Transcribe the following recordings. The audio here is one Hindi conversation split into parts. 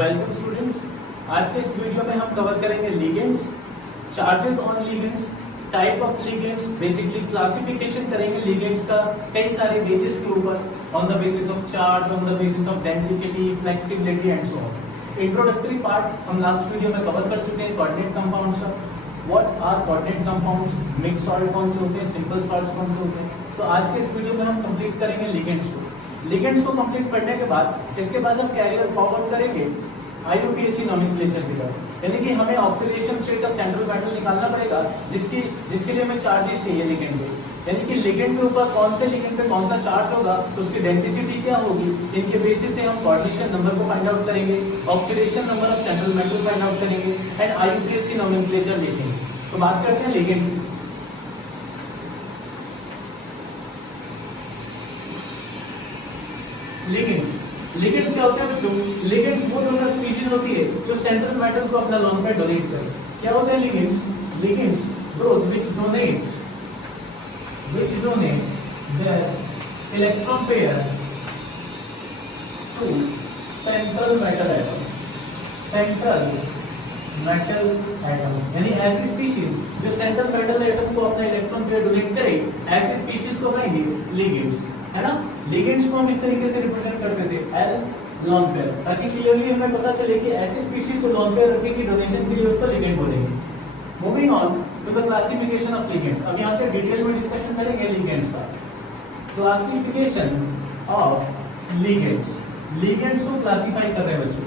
Welcome students. आज के इस वीडियो में हम कवर करेंगे ligands, charges on ligands, type of ligands, basically classification करेंगे लिगेंड्स का कई सारे बेसिस के ऊपर, on the basis of charge, on the basis of density, flexibility and so on. Introductory part हम लास्ट वीडियो में कवर कर चुके हैं कोऑर्डिनेट कंपाउंड्स का। What are coordinate compounds, mix salt कौन से होते हैं, सिंपल सॉल्ट्स कौन से होते हैं। तो आज के इस वीडियो में हम कंप्लीट करेंगे लिगेंड्स को। लिगेंड्स को कंप्लीट करने के बाद इसके बाद हम कैरियर फॉरवर्ड करेंगे IUPAC नोमेनक्लेचर की तरफ, यानी कि हमें oxidation state of central metal निकालना पड़ेगा जिसके लिए हमें चार्जेस चाहिए लिगेंड पे, यानी कि लिगेंड के ऊपर कौन से लिगेंड पे कौन सा चार्ज होगा, उसकी डेंसिटी क्या होगी, इनके बेसिस पे हम कोऑर्डिनेशन नंबर को फाइंड आउट करेंगे, oxidation number of central metal find out करेंगे एंड IUPAC नोमेनक्लेचर लिखेंगे। तो बात करते हैं लिगेंड्स की। लिगेंड्स क्या होते हैं बच्चों? लिगेंड्स वो डोनर स्पीशीज होती है जो सेंट्रल मेटल को अपना लोन पे डोनेट करे। क्या होते हैं ligands? Ligands those which donate their electron pair to central metal atom, यानी ऐसी स्पीशीज जो सेंट्रल मेटल एटम को अपना इलेक्ट्रॉन पेयर डोनेट करे, ऐसी स्पीशीज को कहेंगे लिगेंड्स, है ना। लिगेंड्स को हम इस तरीके से रिप्रेजेंट करते थे L लोन पेयर, ताकि क्लियरली हमें पता चले कि ऐसी स्पीशीज जो लोन पेयर रखेगी डोनेशन के लिए उसको लिगेंड बोलेंगे। Moving on to the classification of ligands. अब यहाँ से डिटेल में डिस्कशन करेंगे लिगेंड्स का। क्लासिफिकेशन ऑफ लिगेंड्स, लिगेंड्स को क्लासिफाई कर रहे हैं बच्चों।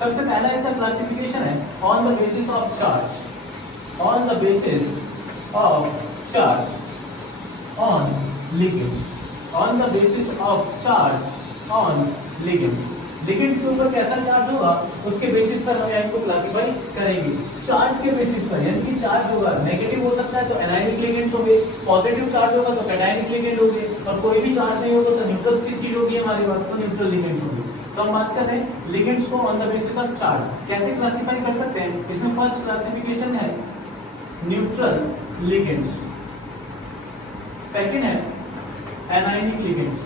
सबसे पहला इसका क्लासिफिकेशन है on the basis of charge, on the basis of charge on ligands, on the basis of charge on ligands. Ligands के ऊपर कैसा चार्ज होगा उसके बेसिस पर हम इनको क्लासिफाई करेंगे। चार्ज के बेसिस पर, यानी कि चार्ज होगा नेगेटिव हो सकता है तो एनायनिक लिगेंड्स होंगे, पॉजिटिव चार्ज होगा तो कैटायनिक लिगेंड होंगे, और कोई भी चार्ज नहीं होगा तो न्यूट्रल स्पीशीज होगी हमारे पास, तो न्यूट्रल लिगेंड्स होंगे। तो हम बात कर रहे हैं लिगेंड्स को on the basis of charge कैसे क्लासिफाई कर सकते हैं। इसमें फर्स्ट क्लासिफिकेशन है न्यूट्रल लिगेंड्स, सेकंड है एनायनिक लिगेंड्स,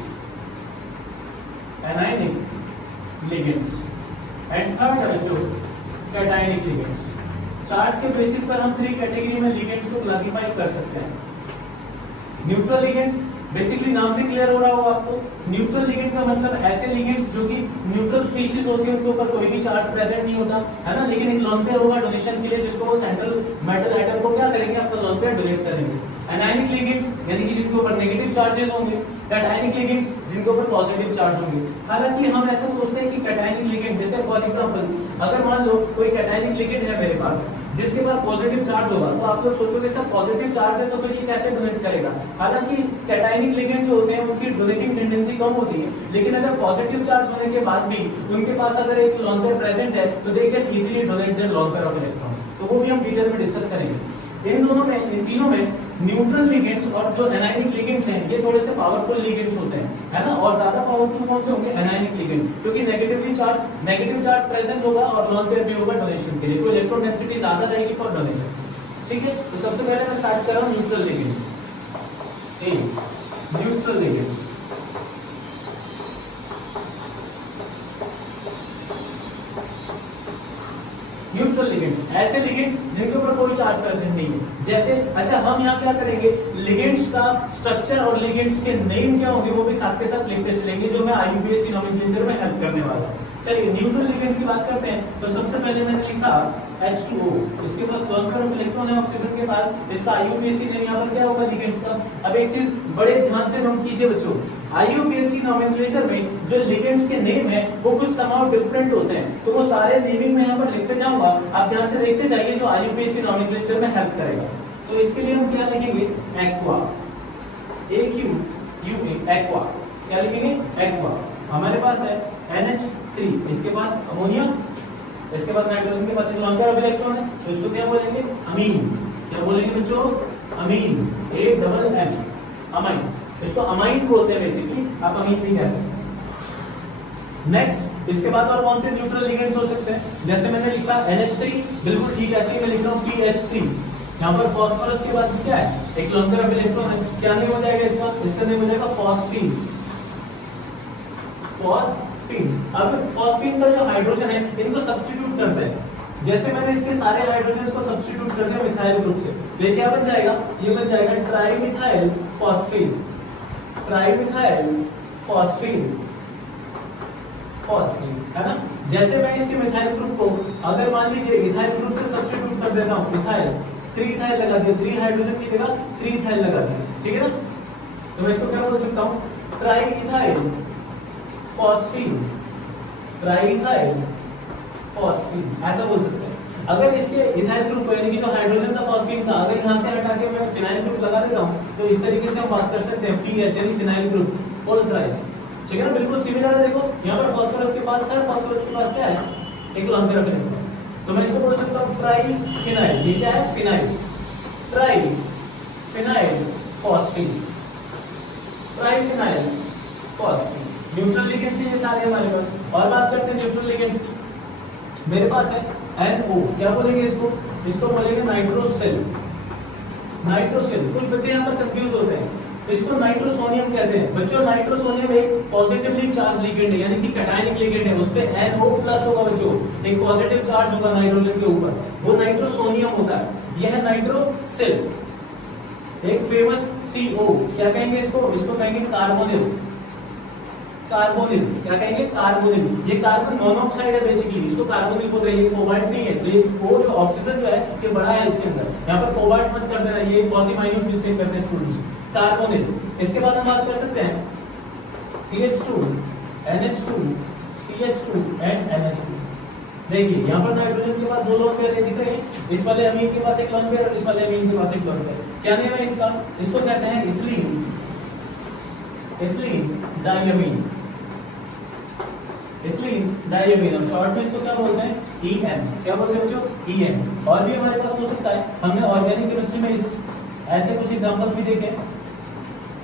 एंड थर्ड है जो कैटायनिक लिगेंड्स। चार्ज के बेसिस पर हम 3 कैटेगरी में लिगेंड्स को क्लासिफाई कर सकते हैं। न्यूट्रल लिगेंड्स, बेसिकली नाम से क्लियर हो रहा होगा आपको, न्यूट्रल लिगेंड का मतलब ऐसे लिगेंड्स जो कि न्यूट्रल स्पीशीज होती है, उनके ऊपर कोई भी चार्ज प्रेजेंट नहीं होता, है ना, लेकिन एक लोन पेयर होगा डोनेशन के लिए जिसको वो सेंट्रल मेटल एटम को क्या करेंगे, अपना लोन पेयर डोनेट करेंगे। एनायनिक लिगेंड्स यानी कि जिनके ऊपर नेगेटिव चार्जेस होंगे, कैटायनिक लिगेंड्स जिनके ऊपर पॉजिटिव चार्ज होंगे। हालांकि हम ऐसा सोचते हैं कि कैटायनिक लिगेंड, जैसे फॉर एग्जांपल अगर मान लो कोई कैटायनिक लिगेंड है मेरे पास जिसके पास पॉजिटिव चार्ज होगा, तो आप लोग सोचोगे सर पॉजिटिव चार्ज है तो फिर ये कैसे डोनेट करेगा। हालांकि कैटायनिक लिगेंड जो होते हैं उनकी डोनेटिंग टेंडेंसी कम होती है, लेकिन अगर पॉजिटिव चार्ज होने के बाद भी उनके पास अगर एक लोन पेयर प्रेजेंट है तो they can easily donate there lone pair of electrons. तो वो भी हम डिटेल में डिस्कस करेंगे। इन दोनों में, इन तीनों में न्यूट्रल लिगेंड्स और जो एनायनिक लिगेंड्स हैं ये थोड़े से पावरफुल लिगेंड्स होते हैं, है ना, और ज्यादा पावरफुल कौन से होंगे? एनायनिक लिगेंड, क्योंकि नेगेटिव चार्ज प्रेजेंट होगा और लोन पेयर भी होगा डोनेशन के लिए, तो इलेक्ट्रॉन डेंसिटी ज्यादा रहेगी फॉर डोनेशन। ठीक है, तो सबसे पहले मैं स्टार्ट कर रहा हूं neutral ligands. Neutral ligands, neutral ligands ऐसे लिगेंड्स जिनके ऊपर कोई चार्ज प्रेजेंट नहीं है। जैसे अच्छा हम यहाँ क्या करेंगे, लिगेंड्स का स्ट्रक्चर और लिगेंड्स के नेम क्या होंगे वो भी साथ के साथ लिखते चलेंगे, जो मैं IUPAC नोमेनक्लेचर में हेल्प करने वाला हूँ। चलिए न्यूट्रल लिगेंड्स की बात करते हैं। तो सबसे पहले मैंने लिखा H2O, इसके पास लोन पेयर ऑफ इलेक्ट्रॉन है ऑक्सीजन के पास, इसका IUPAC नेम यहाँ पर क्या होगा लिगेंड्स का। अब एक चीज बड़े ध्यान से नोट कीजिए बच्चों, IUPAC नोमेनक्लेचर में जो लिगेंड्स के नेम है वो कुछ समहाउ डिफरेंट होते हैं, तो वो सारे नेमिंग में यहाँ पर लिखते जाऊंगा, आप ध्यान से देखते जाइए जो IUPAC नोमेनक्लेचर में हेल्प करेगा। तो इसके लिए हम क्या लिखेंगे, एक्वा, AQUA, एक्वा। क्या लिखेंगे? एक्वा। हमारे पास है NH3, इसके पास अमोनिया, इसके बाद नाइट्रोजन के पास एक लोन पेयर ऑफ इलेक्ट्रॉन है, तो इसको क्या बोलेंगे? अमीन। क्या बोलेंगे बच्चों? अमीन, AMM, अमाइन। इसको अमाइन बोलते हैं बेसिकली, आप अमीन नहीं कह सकते। नेक्स्ट, इसके बाद और कौन से न्यूट्रल लिगेंड्स हो सकते हैं? जैसे मैंने लिखा NH3, बिल्कुल ठीक है, ऐसे ही मैं लिख रहा हूँ PH3। यहाँ पर फास्फोरस के बाद क्या है? एक लोन पेयर ऑफ इलेक्ट्रॉन है, क्या नेम हो जाएगा इसका? इसका नेम हो जाएगा फॉस्फीन। फॉस्फीन। अब फॉस्फीन का जो हाइड्रोजन है इनको सब्स्टिट्यूट करते हैं। जैसे मैंने इसके सारे हाइड्रोजन को सब्स्टिट्यूट कर दिया मिथाइल ग्रुप से, तो ये क्या बन जाएगा, ये बन जाएगा trimethyl phosphine, trimethyl phosphine, phosphine, है ना। जैसे मैं इसके मिथाइल ग्रुप को अगर मान लीजिए इथाइल ग्रुप से सब्स्टिट्यूट कर देता हूं, इथाइल 3 इथाइल लगा दिया, 3 हाइड्रोजन की जगह 3 इथाइल लगा दिया, ठीक है ना। तो मैं इसको क्या बोल सकता हूं, ट्राइइथाइल फॉस्फीन, ट्राइइथाइल फॉस्फीन, ऐसा बोल सकते हैं। अगर इसके इथाइल ग्रुप यानी कि जो हाइड्रोजन का फॉस्फीन था, अगर यहां से हटा के मैं फिनाइल ग्रुप लगा देता हूं, तो इस तरीके से हम बात कर सकते हैं पीएच यानी फिनाइल ग्रुप ऑल थ्राइस, ठीक है ना। बिल्कुल सिमिलर है। देखो यहां पर फास्फोरस के पास है, फास्फोरस के पास क्या है, एक लोन पे रखने का, तो मैं इसको बोल सकता हूं ट्राई फिनाइल, ये क्या है, phenyl, try phenyl phosphine, try phenyl phosphine. Neutral ligands ये सारे हमारे पास। और बात करते हैं न्यूट्रल लिगेंड्स की। मेरे पास है NO, क्या बोलेंगे इसको, इसको बोलेंगे नाइट्रोसेल, नाइट्रोसेल। कुछ बच्चे यहाँ पर कंफ्यूज होते हैं, इसको नाइट्रोसोनियम कहते हैं। बच्चों नाइट्रोसोनियम एक पॉजिटिवली चार्ज लिगेंड है, यानी कि कैटायनिक लिगेंड है, उस पे NO+ होगा बच्चों, एक पॉजिटिव चार्ज होगा नाइट्रोजन के ऊपर, वो नाइट्रोसोनियम होता है। यह है नाइट्रोसेल। एक फेमस CO, क्या कहेंगे इसको, इसको कहेंगे कार्बोनिल, कार्बोनिल, क्या कहेंगे, कार्बोनिल। ये कार्बन मोनोऑक्साइड है बेसिकली, इसको कार्बोनिल बोलते हैं। ये कोबाल्ट नहीं है, तो ये वो जो ऑक्सीजन जो है ये बड़ा है इसके अंदर, यहाँ पर कोबाल्ट मत कर देना, ये बहुत ही माइन्यूट मिस्टेक करते हैं स्टूडेंट्स। कार्बोनिल। इसके बाद हम बात कर सकते हैं CH2, NH2, CH2 and NH2। देखिए यहाँ पर नाइट्रोजन के पास 2 लोन पेयर दिख रहे हैं, इस वाले अमीन के पास एक लोन पेयर और इस वाले अमीन के पास एक लोन पेयर। क्या नाम है इसका, इसको कहते हैं ethylene, ethylene diamine, ethylene diamine. और शॉर्ट में इसको क्या बोलते हैं, EN। क्या बोलते हैं बच्चों, EN। और भी हमारे पास हो सकता है, हमने ऑर्गेनिक केमिस्ट्री में इस ऐसे कुछ एग्जांपल्स भी देखे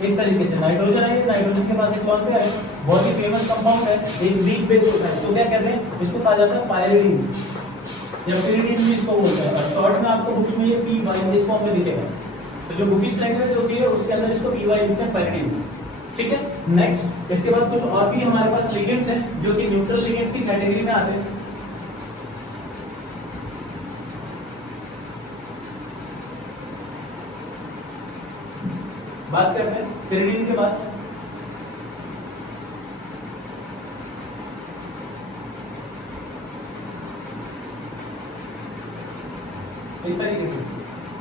इस तरीके से। नाइट्रोजन है, नाइट्रोजन के पास एक लोन पेयर है, बहुत ही फेमस कंपाउंड है, एक वीक बेस होता है, इसको क्या कहते हैं, इसको कहा जाता है पायरिडीन या पिरिडीन भी इसको बोलते हैं। और शॉर्ट में आपको बुक्स में ये PY इस फॉर्म में दिखेगा, तो जो बुकिश लैंग्वेज होती है उसके अंदर इसको PY लिखते हैं, पायरिडीन, ठीक है। नेक्स्ट इसके बाद कुछ और भी हमारे पास लिगेंड्स हैं जो कि न्यूट्रल लिगेंड्स की कैटेगरी में आते हैं। बात करते हैं पिरिडीन के बाद। इस तरीके से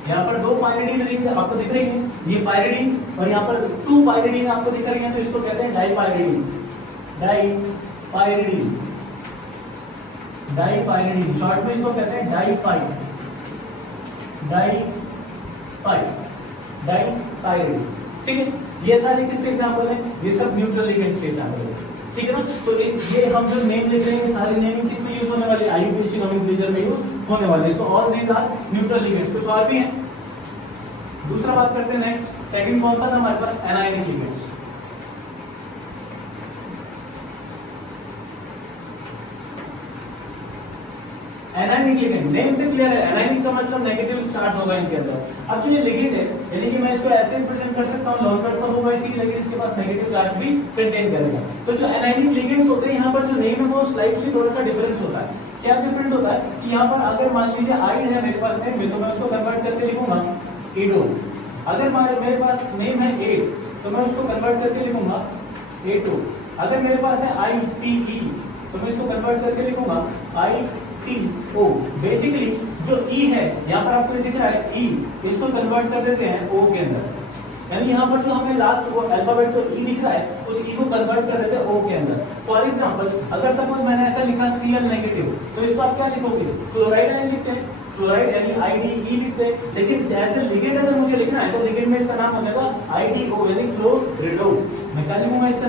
यहाँ पर 2 पायरिडीन रिंग आपको दिख रही है, ये पायरिडीन, और यहाँ पर 2 पायरिडीन आपको दिख रही है, तो इसको कहते हैं डाइपायरिडीन, डाइपायरिडीन, डाइपायरिडीन। शॉर्ट में इसको कहते हैं डाइपाई, डाइपाई, डाइपायरिडीन, ठीक है। ये सारे किसके एग्जांपल हैं, ये सब न्यूट्रल लिगेंड्स के एग्जांपल हैं, ठीक है ना। तो इस ये हम जो नेम लिख रहे हैं सारे नेम किस में यूज होने वाले, IUPAC नोमेनक्लेचर में यूज होने वाले। So all these are neutral ligands. कुछ और भी हैं। दूसरा बात करते हैं नेक्स्ट, सेकंड कौन सा था हमारे पास, anionic ligands. Anionic ligand name से क्लियर है, एनायनिक का मतलब नेगेटिव चार्ज होगा इनके अंदर। अब जो ये लिगेंड है, यानी कि मैं इसको ऐसे रिप्रेजेंट कर सकता हूं, लॉन्ग कट तो होगा इसी, लेकिन इसके पास नेगेटिव चार्ज भी कंटेन करेगा। तो जो एनायनिक लिगेंड्स होते हैं, यहाँ पर जो नेम है वो स्लाइटली थोड़ा सा डिफरेंस होता है। क्या डिफरेंट होता है कि यहाँ पर अगर मान लीजिए आइड है मेरे पास नेम में, तो मैं उसको कन्वर्ट करके लिखूंगा एडो। अगर मेरे पास नेम है एड, तो मैं उसको कन्वर्ट करके लिखूंगा एटो। अगर मेरे पास है ITE, तो मैं इसको कन्वर्ट करके लिखूंगा ITO। बेसिकली जो E है, यहाँ पर आपको दिख रहा है E, इसको कन्वर्ट कर देते हैं O के अंदर, यानी यहाँ पर जो हमें लास्ट वो अल्फाबेट जो E लिख रहा है, उस E को कन्वर्ट कर देते हैं O के अंदर। फॉर एग्जांपल अगर सपोज मैंने ऐसा लिखा Cl नेगेटिव, तो इसको आप क्या लिखोगे, क्लोराइड नहीं लिखते हैं, क्लोराइड यानी IDE लिखते हैं। लेकिन जैसे लिगेंड अगर मुझे लिखना है, तो लिगेंड में इसका नाम हो जाएगा IDO यानी क्लोरिडो। मैं क्या लिखूंगा इसका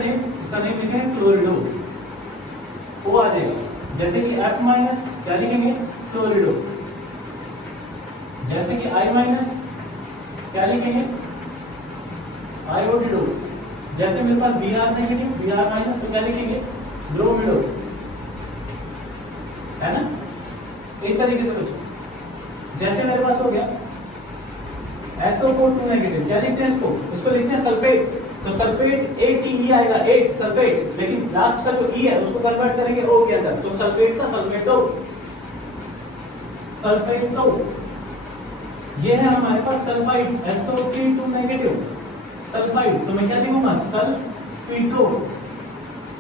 नेम लिखेंगे क्लोरिडो, O आ जाएगा। जैसे कि F- क्या लिखेंगे, फ्लोरिडो। जैसे कि I- क्या लिखेंगे, आयोडिडो। जैसे मेरे पास Br नेगेटिव, Br- तो क्या लिखेंगे, ब्रोमिडो, है ना। इस तरीके से बच्चों, जैसे मेरे पास हो गया SO4 नेगेटिव, क्या लिखते हैं इसको लिखते हैं सल्फेट। तो सल्फेट ATE आएगा, 8 सल्फेट, लेकिन लास्ट का जो E है उसको कन्वर्ट करेंगे O के अंदर, तो सल्फेट का सल्फेटो, सल्फेटो। ये है हमारे पास सल्फाइड, SO3 नेगेटिव सल्फाइड, तो मैं क्या लिखूंगा सल्फीटो,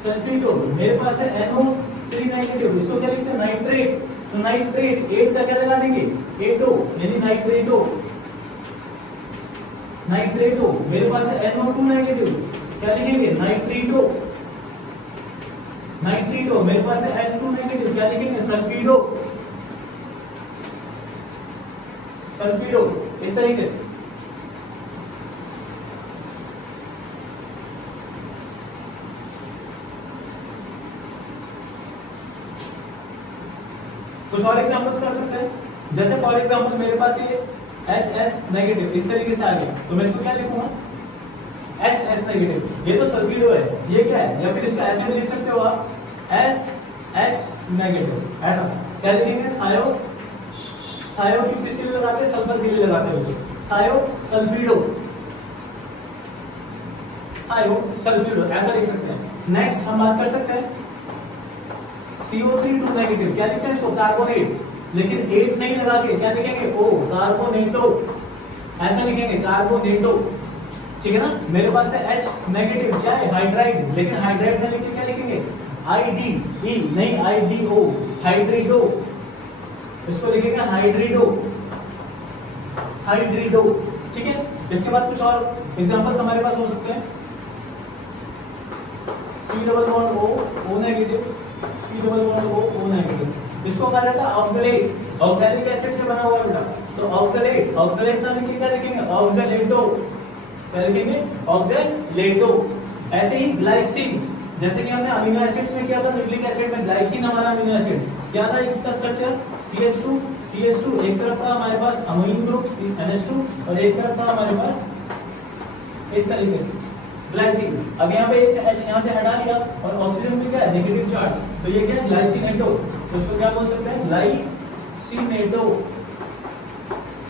सल्फीटो। मेरे पास है NO3 नेगेटिव, इसको क्या लिखते हैं नाइट्रेट, तो नाइट्रेट 8 का क्या लगा देंगे एटो, यानी नाइट्रेटो, नाइट्रेटो। मेरे पास है NO2 नेगेटिव, क्या लिखेंगे नाइट्रीटो, नाइट्रीटो। मेरे पास है H2 नेगेटिव, क्या लिखेंगे सल्फीडो, सल्फीडो। इस तरीके से कुछ और एग्जांपल्स कर सकते हैं, जैसे फॉर एग्जांपल मेरे पास ये HS नेगेटिव इस तरीके से आ गया, तो मैं इसको क्या लिखूंगा HS नेगेटिव, ये तो सल्फीडो है, ये क्या है, या फिर इसका एसिड लिख सकते हो आप SH नेगेटिव, ऐसा क्या लिखेंगे थायो, थायो की किसके लिए लगाते हैं सल्फर के लिए लगाते हैं बच्चों, थायो सल्फीडो, थायो सल्फीडो ऐसा लिख सकते हैं। नेक्स्ट हम बात कर सकते हैं CO3 नेगेटिव, क्या लिखते हैं इसको कार्बोनेट, लेकिन 8 नहीं लगा के क्या लिखेंगे O कार्बोनेटो, ऐसा लिखेंगे कार्बोनेटो, ठीक है ना। मेरे पास है H नेगेटिव, क्या है हाइड्राइड, लेकिन हाइड्राइड में लिख क्या लिखेंगे IDE नहीं IDO, हाइड्रिडो, इसको लिखेंगे हाइड्रिडो, हाइड्रिडो, ठीक है। इसके बाद कुछ और एग्जांपल्स हमारे पास हो सकते हैं, C double bond O negative, C double bond O negative, इसको कहा जाता है ऑक्सलेट, ऑक्सैलिक एसिड से बना हुआ बेटा, तो ऑक्सलेट, ऑक्सलेट ना लिखिए क्या लिखेंगे ऑक्सलेटो, क्या लिखेंगे ऑक्सलेटो। ऐसे ही ग्लाइसिन, जैसे कि हमने अमीनो एसिड्स में किया था, न्यूक्लिक एसिड में ग्लाइसिन हमारा अमीनो एसिड क्या था, इसका स्ट्रक्चर CH2 एक तरफ था हमारे पास अमीन ग्रुप NH2 और एक तरफ था हमारे पास इस तरीके से ग्लाइसिन। अब यहाँ पे एक H यहाँ से हटा दिया और ऑक्सीजन में क्या है नेगेटिव चार्ज, तो ये क्या है ग्लाइसिनेटो, तो इसको क्या बोल सकते हैं ग्लाइसिनेटो,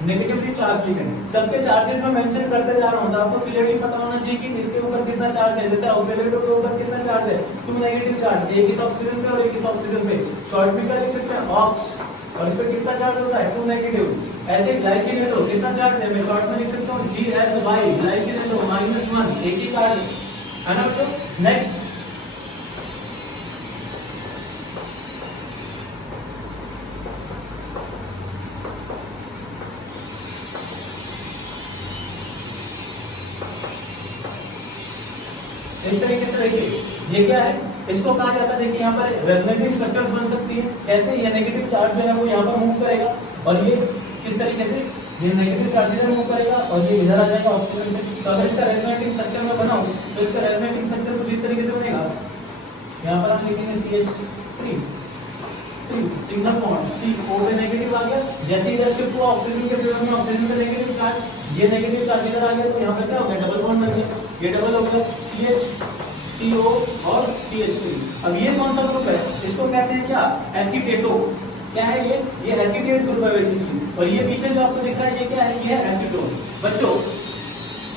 नेगेटिवली चार्ज लिखेंगे। सबके चार्जेस में मेंशन करते जा रहा हूं, तो आपको क्लियरली पता होना चाहिए कि इसके ऊपर कितना चार्ज है, जैसे ऑक्सीलेटो के ऊपर कितना चार्ज है 2 नेगेटिव चार्ज, एक इस ऑक्सीजन पे और एक इस ऑक्सीजन पे, शॉर्ट में क्या लिख सकते हैं ऑक्स, और इस पे कितना चार्ज होता है 2 नेगेटिव। ऐसे ग्लाइसिनेटो कितना चार्ज है, मैं शॉर्ट में लिख सकता हूं GSY, ग्लाइसिनेटो -1, एक ही चार्ज है ना बच्चों। नेक्स्ट इस तरीके से देखिए ये क्या है, इसको कहा जाता है, देखिए यहाँ पर रेजोनेटिव स्ट्रक्चर्स बन सकती है, कैसे ये नेगेटिव चार्ज जो है वो यहाँ पर मूव करेगा और ये किस तरीके से ये नेगेटिव चार्ज इधर मूव करेगा और ये इधर आ जाएगा ऑक्सीजन से। तो अगर इसका रेजोनेटिव स्ट्रक्चर में बनाऊं तो इसका रेजोनेटिव स्ट्रक्चर कुछ इस तरीके से बनेगा, यहाँ पर हम लिखेंगे CH3 सिंगल बॉन्ड CO पे नेगेटिव आ गया, जैसे इधर शिफ्ट हुआ ऑक्सीजन के फेवर में, ऑक्सीजन पे नेगेटिव चार्ज, ये नेगेटिव चार्ज इधर आ गया, तो यहाँ पर क्या हो गया डबल बॉन्ड बन गया, ये डबल हो गया CH CO और CH3। अब ये कौन सा ग्रुप है, इसको कहते हैं क्या एसीटेटो, क्या है ये एसीटेट ग्रुप है बेसिकली, और ये पीछे जो आपको दिख रहा है ये क्या है, ये है एसीटोन। बच्चों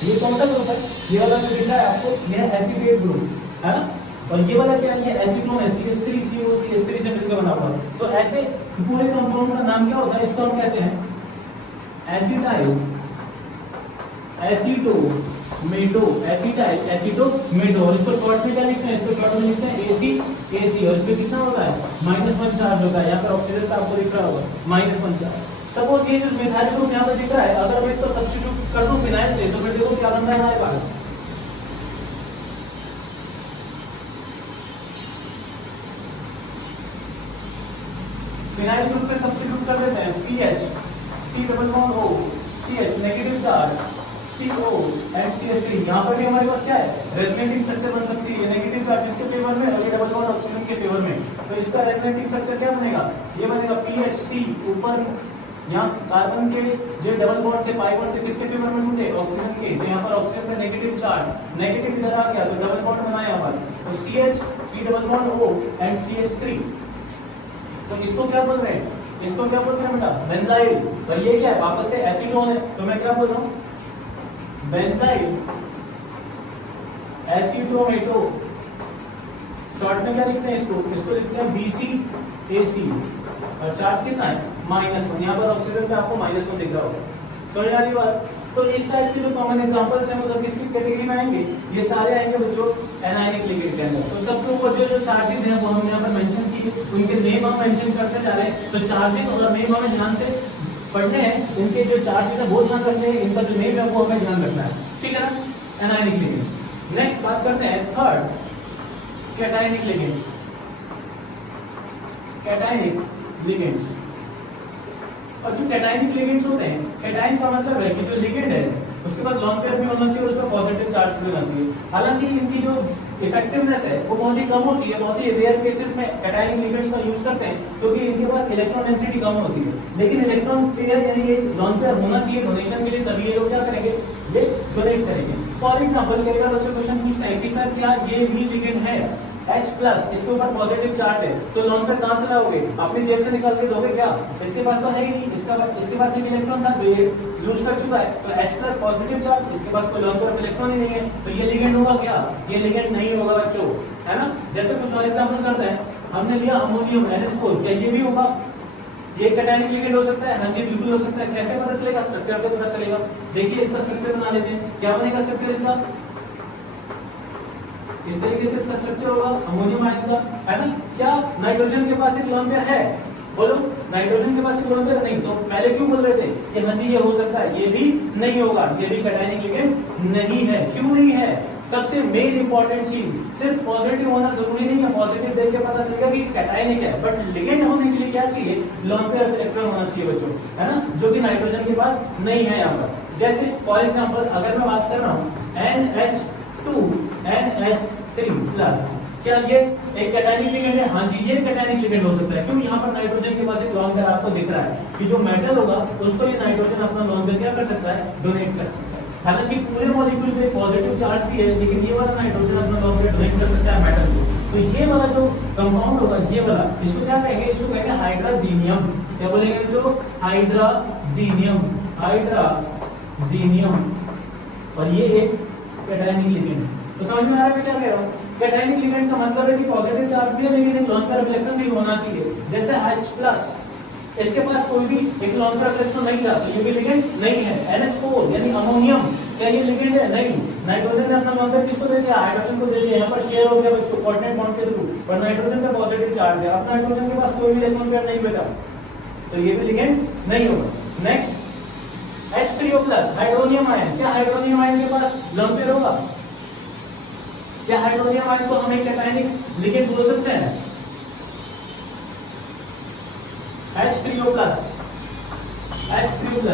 ये कौन सा ग्रुप है, ये वाला जो दिख रहा है आपको ये है एसीटेट ग्रुप है ना, और ये वाला क्या है, ये एसीटोन है CH3 CO CH3 से मिलकर बना हुआ है। तो ऐसे पूरे कंपाउंड का नाम क्या होता है, इसको हम कहते हैं एसिटाइल एसीटोमेटो, एसिटाइल एसीटोमेटो, और इसको शॉर्ट में क्या लिखते हैं, इसको शॉर्ट में लिखते हैं AC, और इसमें कितना होता है -1 चार्ज होता है, यहाँ पर ऑक्सीजन का आपको दिख रहा होगा -1 चार्ज। सपोज ये जो मिथाइल ग्रुप यहाँ पर दिख रहा है, अगर मैं इसको सब्स्टिट्यूट कर दूं फिनाइल से, तो फिर देखो क्या बन रहा है हमारे पास, फिनाइल ग्रुप से सब्स्टिट्यूट कर देते हैं PH C double bond O CH negative charge CO and CH3। यहाँ पर भी हमारे पास क्या है रेजोनेटिव स्ट्रक्चर बन सकती है, नेगेटिव चार्ज इसके फेवर में और ये डबल बॉन्ड ऑक्सीजन के फेवर में, तो इसका रेजोनेटिव स्ट्रक्चर क्या बनेगा, ये बनेगा PHC, ऊपर यहाँ कार्बन के जो डबल बॉन्ड थे पाई बॉन्ड थे किसके फेवर में थे ऑक्सीजन के, तो यहाँ पर ऑक्सीजन पे नेगेटिव चार्ज, नेगेटिव इधर आ गया तो डबल बॉन्ड बनाया यहाँ पर, तो CH C double bond O and CH3। तो इसको क्या बोल रहे हैं, इसको क्या बोलते हैं बेटा बेंजाइल, और ये क्या है वापस से एसीटोन है, तो मैं क्या बोल रहा हूँ बेंजाइल Ac2 शॉर्ट में क्या लिखते हैं इसको लिखते हैं BCAC और चार्ज कितना है -1। यहाँ पर ऑक्सीजन पे आपको -1 दिख रहा होगा, समझ आ रही बात। तो इस टाइप के जो कॉमन एग्जांपल्स हैं वो सब किसकी कैटेगरी में आएंगे, ये सारे आएंगे बच्चों एनायनिक लिगेंड के अंदर। तो सबके ऊपर जो चार्जेस हैं वो हम यहाँ पर मेंशन किए, उनके नेम हम मेंशन करते जा रहे हैं। तो चार्जेस और नेम हमें ध्यान से पढ़ने हैं, इनके जो चार्जेस हैं वो ध्यान रखने हैं, इनका जो नेम है वो हमें ध्यान रखना है, ठीक है ना। Anionic ligand. नेक्स्ट बात करते हैं third, cationic ligands. Cationic ligands और जो कैटायनिक लिगेंड्स होते हैं, कैटायन का मतलब है कि जो लिगेंड है उसके पास लॉन्ग पेयर भी होना चाहिए और उसका पॉजिटिव चार्ज भी होना चाहिए। हालांकि इनकी जो इफेक्टिवनेस है वो बहुत ही कम होती है, बहुत ही रेयर केसेस में कैटायनिक लिगेंड्स का यूज करते हैं क्योंकि इनके पास इलेक्ट्रॉन डेंसिटी कम होती है। लेकिन इलेक्ट्रॉन पेयर यानी ये लॉन्ग पेयर होना चाहिए डोनेशन के लिए, तभी ये लोग क्या करेंगे, ये डोनेट करेंगे। फॉर एग्जांपल कई बार बच्चे क्वेश्चन पूछते हैं कि सर क्या ये भी लिगेंड है H+, इसके ऊपर पॉजिटिव चार्ज है, तो लॉन्ग पेयर कहां से लाओगे, अपनी जेब से निकाल के दोगे क्या, इसके पास तो है ही नहीं, इसके पास एक इलेक्ट्रॉन था जो ये लूज कर चुका है, तो H+ पॉजिटिव चार्ज, इसके पास कोई लॉन्ग पेयर इलेक्ट्रॉन ही नहीं है, तो ये लिगेंड होगा क्या, ये लिगेंड नहीं होगा बच्चों, है ना। जैसे कुछ और एग्जांपल करते हैं, हमने लिया अमोनियम NH4, क्या ये भी होगा, ये कैटायनिक लिगेंड हो सकता है, हाँ जी बिल्कुल हो सकता है। कैसे पता चलेगा, स्ट्रक्चर से पता चलेगा। देखिए इसका स्ट्रक्चर बना लेते हैं, क्या बनेगा स्ट्रक्चर इसका, इस तरीके से इसका स्ट्रक्चर होगा अमोनियम आयन का, है ना। क्या नाइट्रोजन के पास एक लोन पेयर है, बोलो नाइट्रोजन के पास एक लोन पेयर नहीं, तो पहले क्यों बोल रहे थे कि हाँ जी ये हो सकता है, ये भी नहीं होगा, ये भी कैटायनिक लिगेंड नहीं है। क्यों नहीं है, सबसे मेन इंपॉर्टेंट चीज, सिर्फ पॉजिटिव होना जरूरी नहीं है, पॉजिटिव देख के पता चलेगा कि कैटायनिक है, बट लिगेंड होने के लिए क्या चाहिए, लोन पेयर इलेक्ट्रॉन होना चाहिए बच्चों, है ना, जो कि नाइट्रोजन के पास नहीं है यहाँ पर। जैसे फॉर एग्जाम्पल अगर मैं बात कर रहा हूँ NH2 NH3+, क्या ये एक कैटायनिक लिगेंड है, हाँ जी ये कैटायनिक लिगेंड हो सकता है। क्यों, यहाँ पर नाइट्रोजन के पास एक लॉन्ग पेयर आपको दिख रहा है कि जो मेटल होगा उसको ये नाइट्रोजन अपना लॉन्ग पेयर क्या कर सकता है, डोनेट कर सकता है। हालांकि पूरे मॉलिक्यूल में पॉजिटिव चार्ज भी है, लेकिन ये वाला नाइट्रोजन अपना लॉन्ग पेयर डोनेट कर सकता है मेटल को। तो ये वाला जो कंपाउंड होगा, ये वाला, इसको क्या कहेंगे, इसको कहेंगे हाइड्राजीनियम। क्या बोलेंगे जो, हाइड्राजीनियम, हाइड्राजीनियम, और ये एक कैटायनिक लिगेंड। तो समझ में आ रहा है मैं क्या कह रहा हूँ, कैटायनिक लिगेंड का मतलब है कि पॉजिटिव चार्ज भी है लेकिन एक लॉन्ग पेयर इलेक्ट्रॉन भी होना चाहिए। जैसे H+, इसके पास कोई भी एक लॉन्ग पेयर इलेक्ट्रॉन नहीं था, तो ये भी लिगेंड नहीं है। NH4 यानी अमोनियम, क्या ये लिगेंड है, नहीं। नाइट्रोजन ने अपना लॉन्ग पेयर किसको दे दिया, हाइड्रोजन को दे दिया, यहाँ पर शेयर हो गया बच्चों कोऑर्डिनेट बॉन्ड के थ्रू, पर नाइट्रोजन का पॉजिटिव चार्ज है, अब नाइट्रोजन के पास कोई भी इलेक्ट्रॉन पेयर नहीं बचा, तो ये भी लिगेंड नहीं होगा। नेक्स्ट H3O+, हाइड्रोनियम आयन, क्या हाइड्रोनियम आयन के पास लॉन्ग पेयर होगा, क्या हाइड्रोनियम आयन को हम एक कैटायनिक लिगेंड बोल सकते हैं, H3O+,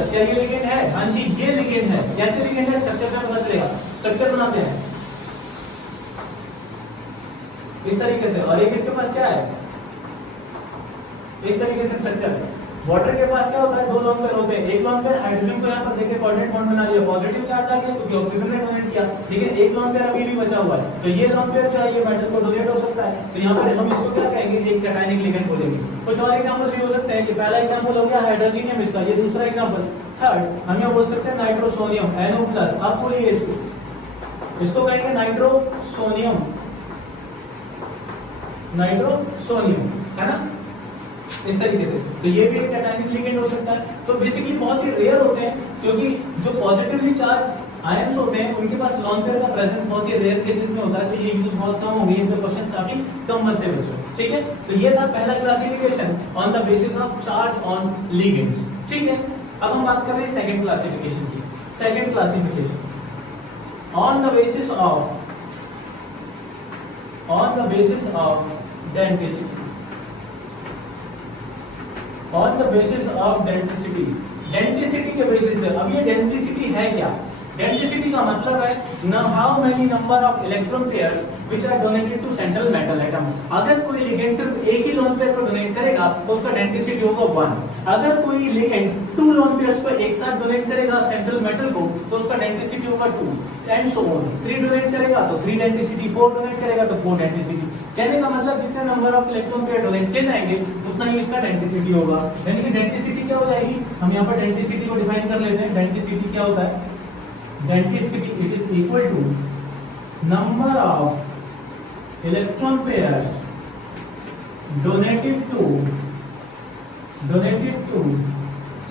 क्या ये लिगेंड है, हाँ जी ये लिगेंड है। कैसे लिगेंड है, स्ट्रक्चर से पता चलेगा, स्ट्रक्चर बनाते हैं इस तरीके से, और एक इसके पास क्या है, इस तरीके से स्ट्रक्चर है। वाटर के पास क्या होता है, दो लॉन्ग पेयर होते हैं, एक लॉन्ग पेयर हाइड्रोजन को यहाँ पर देके कोऑर्डिनेट बॉन्ड बना लिया, पॉजिटिव चार्ज आ गया क्योंकि ऑक्सीजन ने डोनेट किया, ठीक है, एक लॉन्ग पेयर अभी भी बचा हुआ है, तो ये लॉन्ग पेयर जो है ये मेटल को डोनेट हो सकता है, तो यहाँ पर हम इसको क्या कहेंगे, एक कैटायनिक लिगेंड बोलेंगे। कुछ और एग्जांपल भी हो सकते हैं, कि पहला एग्जांपल हो गया हाइड्रोजीनियम इसका, ये दूसरा एग्जांपल। थर्ड हम यहाँ बोल सकते हैं नाइट्रोसोनियम NO+, आप बोलिए इसको कहेंगे नाइट्रोसोनियम, नाइट्रोसोनियम, है ना, इस तरीके से। तो ये भी एक कैटायनिक लिगेंड हो सकता है। तो बेसिकली बहुत ही रेयर होते हैं क्योंकि जो पॉजिटिवली चार्ज आयंस होते हैं उनके पास लॉन्ग पेयर का प्रेजेंस बहुत ही रेयर केसेस में होता है, तो ये यूज बहुत कम होंगे, इन पे क्वेश्चंस काफी कम बनते हैं बच्चों, ठीक है। तो ये था पहला classification on the basis of charge on ligands, ठीक है। अब हम बात कर रहे हैं सेकंड क्लासिफिकेशन की। Second classification on the basis of density, on the basis of density, density के बेसिस पे। अब ये डेंसिटी है क्या, डेंसिटी का मतलब है how many number of electron pairs which are donated to central metal atom. अगर कोई लिगेंड सिर्फ एक ही लोन पेयर को डोनेट करेगा तो उसका डेंसिटी होगा 1। अगर कोई लिगेंड 2 लोन पेयर्स को एक साथ डोनेट करेगा सेंट्रल मेटल को तो उसका डेंसिटी होगा 2 एंड सो ऑन। 3 डोनेट करेगा तो 3 डेंसिटी, 4 डोनेट करेगा तो 4 डेंसिटी। कहने का मतलब जितने number of electron pair donate किए जाएंगे उतना ही इसका डेंसिटी होगा। यानी कि डेंसिटी क्या हो जाएगी, हम यहाँ पर डेंसिटी को डिफाइन कर लेते हैं। डेंसिटी क्या होता है, density it is equal to number of electron pairs donated to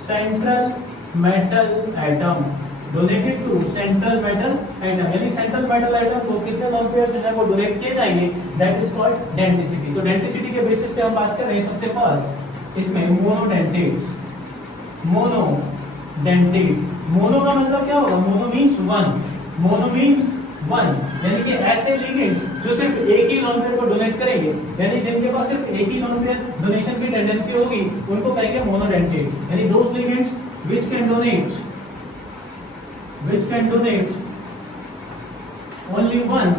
central metal atom, donated to central metal atom, यानी central metal atom को कितने lone pairs जो है वो डोनेट किए जाएंगे, that is called denticity। तो denticity के बेसिस पे हम बात कर रहे हैं सबसे फर्स्ट इसमें monodentate। मोनो का मतलब क्या होगा? मोनो मीन्स वन, यानी कि ऐसे लिगेंड्स जो सिर्फ एक ही लोन पेयर को डोनेट करेंगे, यानी जिनके पास सिर्फ एक ही लोन पेयर डोनेशन की टेंडेंसी होगी, उनको कहेंगे मोनोडेंटेट। यानी दोस ligands which can donate only one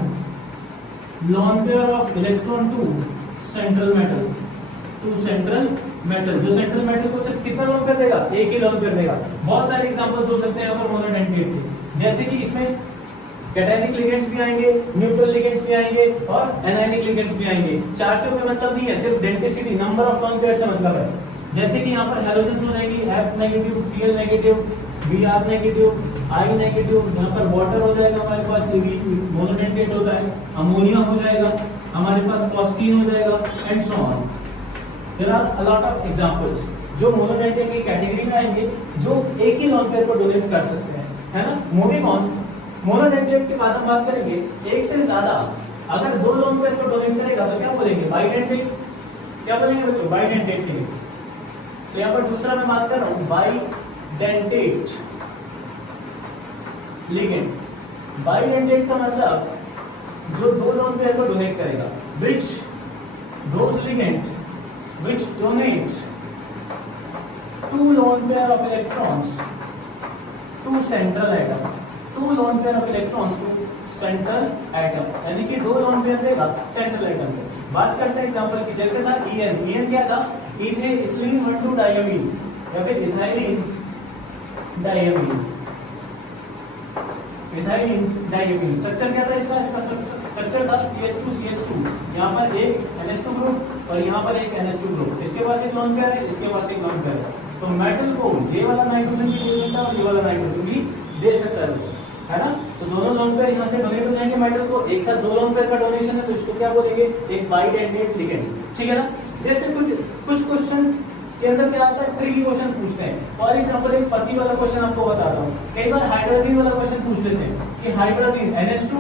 lone pair of electron to central metal, जो सेंट्रल मेटल को सिर्फ कितना लोन पेयर देगा? एक ही लोन पेयर देगा। बहुत सारे एग्जांपल्स हो सकते हैं यहाँ पर मोनोडेंटेट के, जैसे कि इसमें कैटायनिक लिगेंड्स भी आएंगे, न्यूट्रल लिगेंड्स भी आएंगे और एनायनिक लिगेंड्स भी आएंगे। चार से कोई मतलब नहीं है, सिर्फ denticity number of lone pair से मतलब है। जैसे कि यहाँ पर हैलोजन्स हो जाएंगी, F negative, Cl negative, Br negative, I negative. यहाँ पर वाटर हो जाएगा हमारे पास, मोनोडेंटेट होता है। अमोनिया हो जाएगा हमारे पास, फॉस्फीन हो जाएगा and so on. There are a lot of examples जो मोनोडेंटेट की कैटेगरी में आएंगे, जो एक ही लोन पेयर को डोनेट कर सकते हैं, है ना। मूविंग ऑन, मोनोडेंटेट के बाद हम बात करेंगे एक से ज्यादा अगर दो लोन पेयर को डोनेट करेगा तो क्या बोलेंगे? बाइडेंटेट। क्या बोलेंगे बच्चों? बाइडेंटेट के लिए। तो यहाँ पर दूसरा मैं बात कर रहा हूं बाइडेंटेट लिगेंड। बाइडेंटेट का मतलब जो दो लोन पेयर को डोनेट करेगा, which those ligand which donate two lone pair of electrons to central atom, two lone pair of electrons to central atom, यानी कि दो लोन पेयर देगा सेंट्रल एटम पे। बात करते हैं एग्जांपल की, जैसे था EN क्या था? इथेन 1,2 डायमीन या फिर इथाइलिन डायमीन। स्ट्रक्चर क्या था इसका स्ट्रक्चर था CH2 यहाँ पर एक NH2 ग्रुप और यहाँ पर एक NH2 ग्रुप। इसके पास एक लोन पेयर है, इसके पास एक लोन पेयर है। तो मेटल को ये वाला नाइट्रोजन भी दे सकता है और ये वाला नाइट्रोजन भी दे सकता है ना। तो दोनों लोन पेयर यहाँ से डोनेट हो जाएंगे मेटल को, एक साथ दो लोन पेयर का डोनेशन है, तो इसको क्या बोलेंगे? एक बाइडेंटेट लिगेंड, ठीक है ना। जैसे कुछ क्वेश्चंस के अंदर क्या आता है? ट्रिकी क्वेश्चंस पूछते हैं। फॉर एग्जांपल एक फंसी वाला क्वेश्चन आपको बताता हूँ। कई बार हाइड्रोजन वाला क्वेश्चन पूछ लेते हैं कि हाइड्रोजन NH2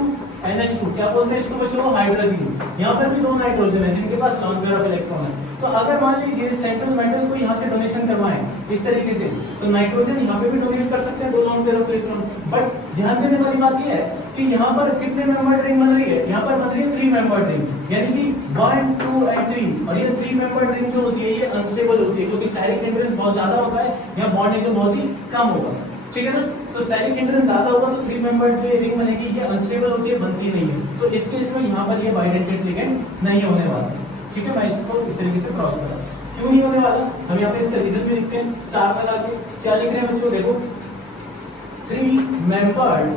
क्या बोलते हैं इसको बच्चों? हाइड्रोजन। यहाँ पर भी दो नाइट्रोजन है जिनके पास लोन पेयर ऑफ इलेक्ट्रॉन है। तो अगर मान लीजिए सेंट्रल मेटल को यहाँ से डोनेशन करवाएं इस तरीके से, तो नाइट्रोजन यहाँ पे भी डोनेट कर सकते हैं दो lone pair of electron. But ध्यान देने वाली बात यह है कि यहाँ पर कितने मेंबर्ड रिंग बन रही है? यहाँ पर बन रही है 3 मेंबर्ड रिंग, यानी कि 1, 2 and 3। और ये 3 मेंबर्ड रिंग जो होती है ये अनस्टेबल होती है, क्योंकि स्टाइरिक हिंड्रेंस बहुत ज्यादा होता है, यहाँ बॉन्ड एंगल बहुत ही कम होगा, ठीक है ना। तो स्टाइरिक हिंड्रेंस ज्यादा होगा तो 3 मेंबर्ड जो रिंग बनेगी ये अनस्टेबल होती है, बनती नहीं है। तो इस केस में यहाँ पर ये बाइडेंटेट लिगेंड नहीं होने वाला, ठीक है। मैं इसको इस तरीके से क्रॉस करा। क्यों नहीं होने वाला? हम यहाँ पे इसका रीजन भी लिखते हैं स्टार लगा के। क्या लिख रहे हैं बच्चों? देखो 3 membered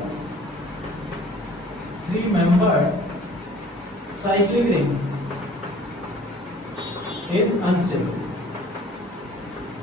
cyclic ring is unstable।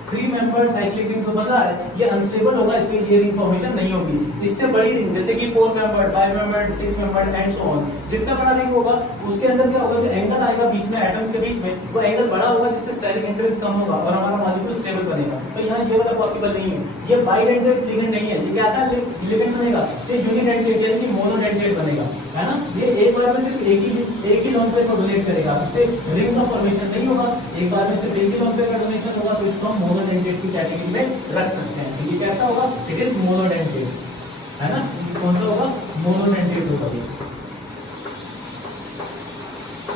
3 membered cyclic ring तो बता है ये अनस्टेबल होगा, इसमें ये रिंग फॉर्मेशन नहीं होगी। इससे बड़ी रिंग जैसे कि 4 membered, 5 membered, 6 membered and so on, जितना बड़ा रिंग होगा उसके अंदर क्या होगा? जो एंगल आएगा बीच में एटम्स के बीच में, वो एंगल बड़ा होगा जिससे स्टेरिक हिंड्रेंस कम होगा और हमारा मॉलिक्यूल स्टेबल बनेगा। तो यहाँ ये वाला पॉसिबल नहीं है, ये बाइडेंटेट लिगेंड नहीं है। ये कैसा लिगेंड बनेगा? ये यूनिडेंटेट यानी कि मोनोडेंटेट बनेगा, है ना। ये एक बार में सिर्फ एक ही लोन पेयर को डोनेट करेगा, उससे रिंग का फॉर्मेशन नहीं होगा। एक बार में सिर्फ एक ही लोन पेयर का डोनेशन होगा, तो इसको हम मोनोडेंटेट की कैटेगरी में रख सकते हैं। ये कैसा होगा? इट इज मोनोडेंटेट, है ना। कौन सा होगा? मोनोडेंटेट होगा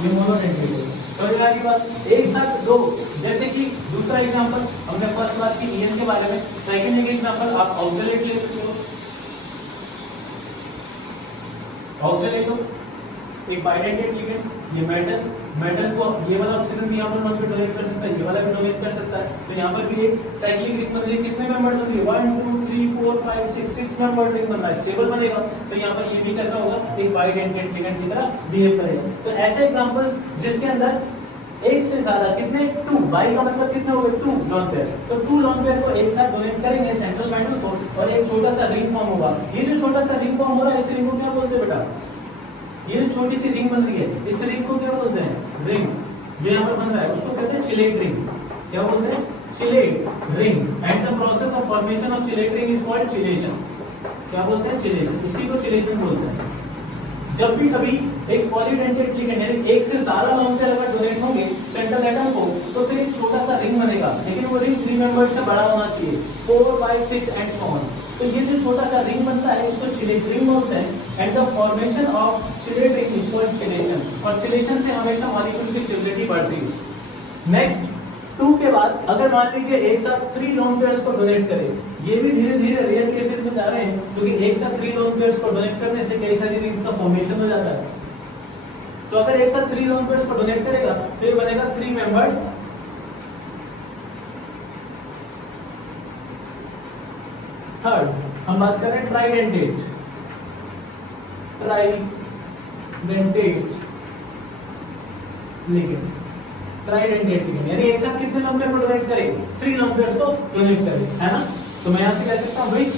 ये मोनोडेंटेट होगा। समझ में आ गई बात? एक साथ दो, जैसे कि दूसरा एग्जांपल हमने फर्स्ट बात की EN के बारे में, सेकंड एक एग्जांपल आप ऑक्सलेट ले सकते हो। ऑक्सलेट हो एक बाइडेंटेट लिगेंड, ये मेटल को ये वाला ऑक्सीजन भी यहाँ पर डोनेट कर सकता है, ये वाला भी डोनेट कर सकता है। तो यहाँ पर भी एक साइक्लिक रिंग बन रही है, कितने मेंबर बन रही है? 1 2 3 4 5 6 मेंबर रिंग बन रहा है, स्टेबल बनेगा। तो यहाँ पर ये भी कैसा होगा? एक बाइडेंटेट लिगेंड की तरह बिहेव करेगा। तो ऐसे एग्जांपल्स जिसके अंदर एक से ज्यादा कितने? 2, बाई का मतलब कितने हो गए? 2 लोन पेयर। तो 2 लोन पेयर को एक साथ डोनेट करेंगे सेंट्रल मेटल को और एक छोटा सा रिंग फॉर्म होगा। ये जो छोटा सा रिंग फॉर्म हो रहा है इस रिंग को क्या बोलते हैं बेटा? ये जो छोटी सी रिंग बन रही है, इस रिंग को क्या बोलते हैं? रिंग। जो यहाँ पर बन रहा है उसको कहते हैं चिलेट रिंग। क्या बोलते हैं? Chelate ring. And the process of formation of chelate ring is called chelation. क्या बोलते हैं? चिलेशन। इसी को चिलेशन बोलते हैं। जब भी कभी एक पॉलीडेंटेट लिगेंड यानी एक से ज्यादा लोन पेयर अगर डोनेट होंगे सेंट्रल एटम को, तो फिर एक छोटा सा रिंग बनेगा, लेकिन वो रिंग 3 मेंबर्ड से बड़ा होना चाहिए, 4, 5, 6 एंड सो ऑन। तो ये जो छोटा सा रिंग बनता है इसको चिलेट रिंग बोलते हैं। And the formation of chelate ring is called chelation. और चिलेशन से हमेशा मॉलिक्यूल की स्टेबिलिटी बढ़ती है। नेक्स्ट 2 के बाद अगर मान लीजिए एक साथ 3 लोन पेयर्स को डोनेट करें, ये भी धीरे धीरे रेयर केसेस में जा रहे हैं, क्योंकि एक साथ 3 लोन पेयर्स को डोनेट करने से कई सारी रिंग्स का फॉर्मेशन हो जाता है। तो अगर एक साथ 3 लोन पेयर्स को डोनेट करेगा तो ये बनेगा 3 मेंबर्ड थर्ड। हम बात कर रहे हैं ट्राइडेंटेट लिगेंड। ट्राइडेंटेट लिगेंड यानी एक साथ कितने लोन पेयर को डोनेट करें? 3 लोन पेयर्स को डोनेट करें, है ना? तो मैं यहां से कह सकता हूं which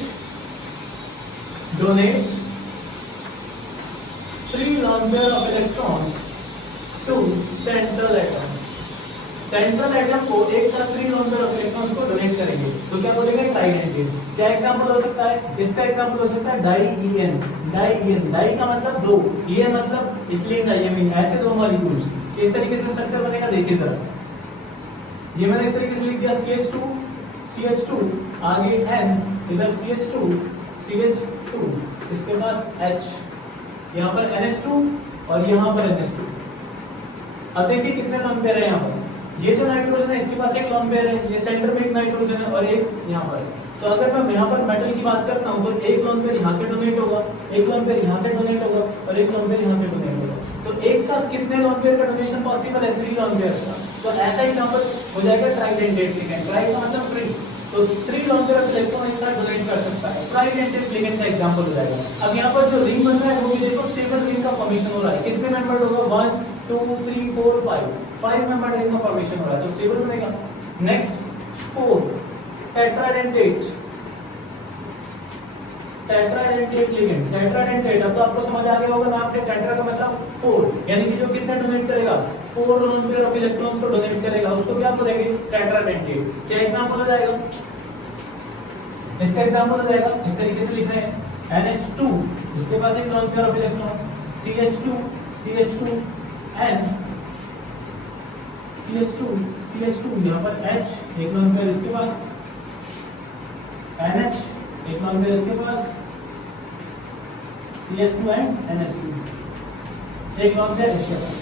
donates 3 lone pair of electrons to central atom। Central atom को एक साथ 3 lone pair of electrons को डोनेट करेंगे तो क्या बोलेंगे? ट्राइडेंटेट। क्या एग्जांपल हो सकता है? इसका एग्जांपल हो सकता है डाई-ईएन। डाई-ईएन, डाई का मतलब 2, ईएन मतलब इथिलीन डाइअमीन, ऐसे 2 मॉलिक्यूल्स। इस तरीके से स्ट्रक्चर बनेगा, देखिए जरा। ये मैंने इस तरीके से लिख दिया CH2 आगे N, इधर CH2 इसके पास H, यहाँ पर NH2 और यहाँ पर NH2। अब देखिए कितने लोन पेयर है यहाँ पर। ये जो नाइट्रोजन है इसके पास एक लोन पेयर है, ये सेंटर में एक नाइट्रोजन है और एक यहाँ पर। तो अगर मैं यहाँ पर मेटल की बात करता हूँ तो एक लोन पेयर यहाँ से डोनेट होगा, एक लोन पेयर यहाँ से डोनेट होगा और एक लोन पेयर यहाँ से डोनेट होगा। तो एक साथ कितने लोन पेयर का डोनेशन पॉसिबल है? 3 लोन पेयर का। तो ऐसा एग्जांपल हो जाएगा ट्राइडेंटेट लिगेंड। ट्राई का मतलब 3, तो 3 लोन पेयर ऑफ इलेक्ट्रॉन एक साथ डोनेट कर सकता है, ट्राइडेंटेट लिगेंड का एग्जांपल हो जाएगा। अब यहाँ पर जो रिंग बन रहा है वो भी देखो स्टेबल रिंग का फॉर्मेशन हो रहा है। कितने मेंबर्ड होगा? 1 2 3 4 5 मेंबर्ड रिंग का फॉर्मेशन हो रहा है, तो स्टेबल बनेगा। Next 4 tetradentate ligand. टेट्राडेंटेट, अब तो आपको समझ आ गया होगा नाम से, टेट्रा का मतलब 4, यानी कि जो कितना डोनेट करेगा? 4 लोन पेयर ऑफ इलेक्ट्रॉन्स को डोनेट करेगा, उसको क्या बोलेंगे? टेट्राडेंटेट। क्या एग्जांपल हो जाएगा? इसका एग्जांपल हो जाएगा इस तरीके से लिखा है NH2, इसके पास एक lone pair of electron, CH2 N, CH2 यहाँ पर H, एक लोन पेयर इसके पास, NH, एक लोन पेयर इसके पास, CH2 एंड NH2, एक लोन पेयर इसके पास।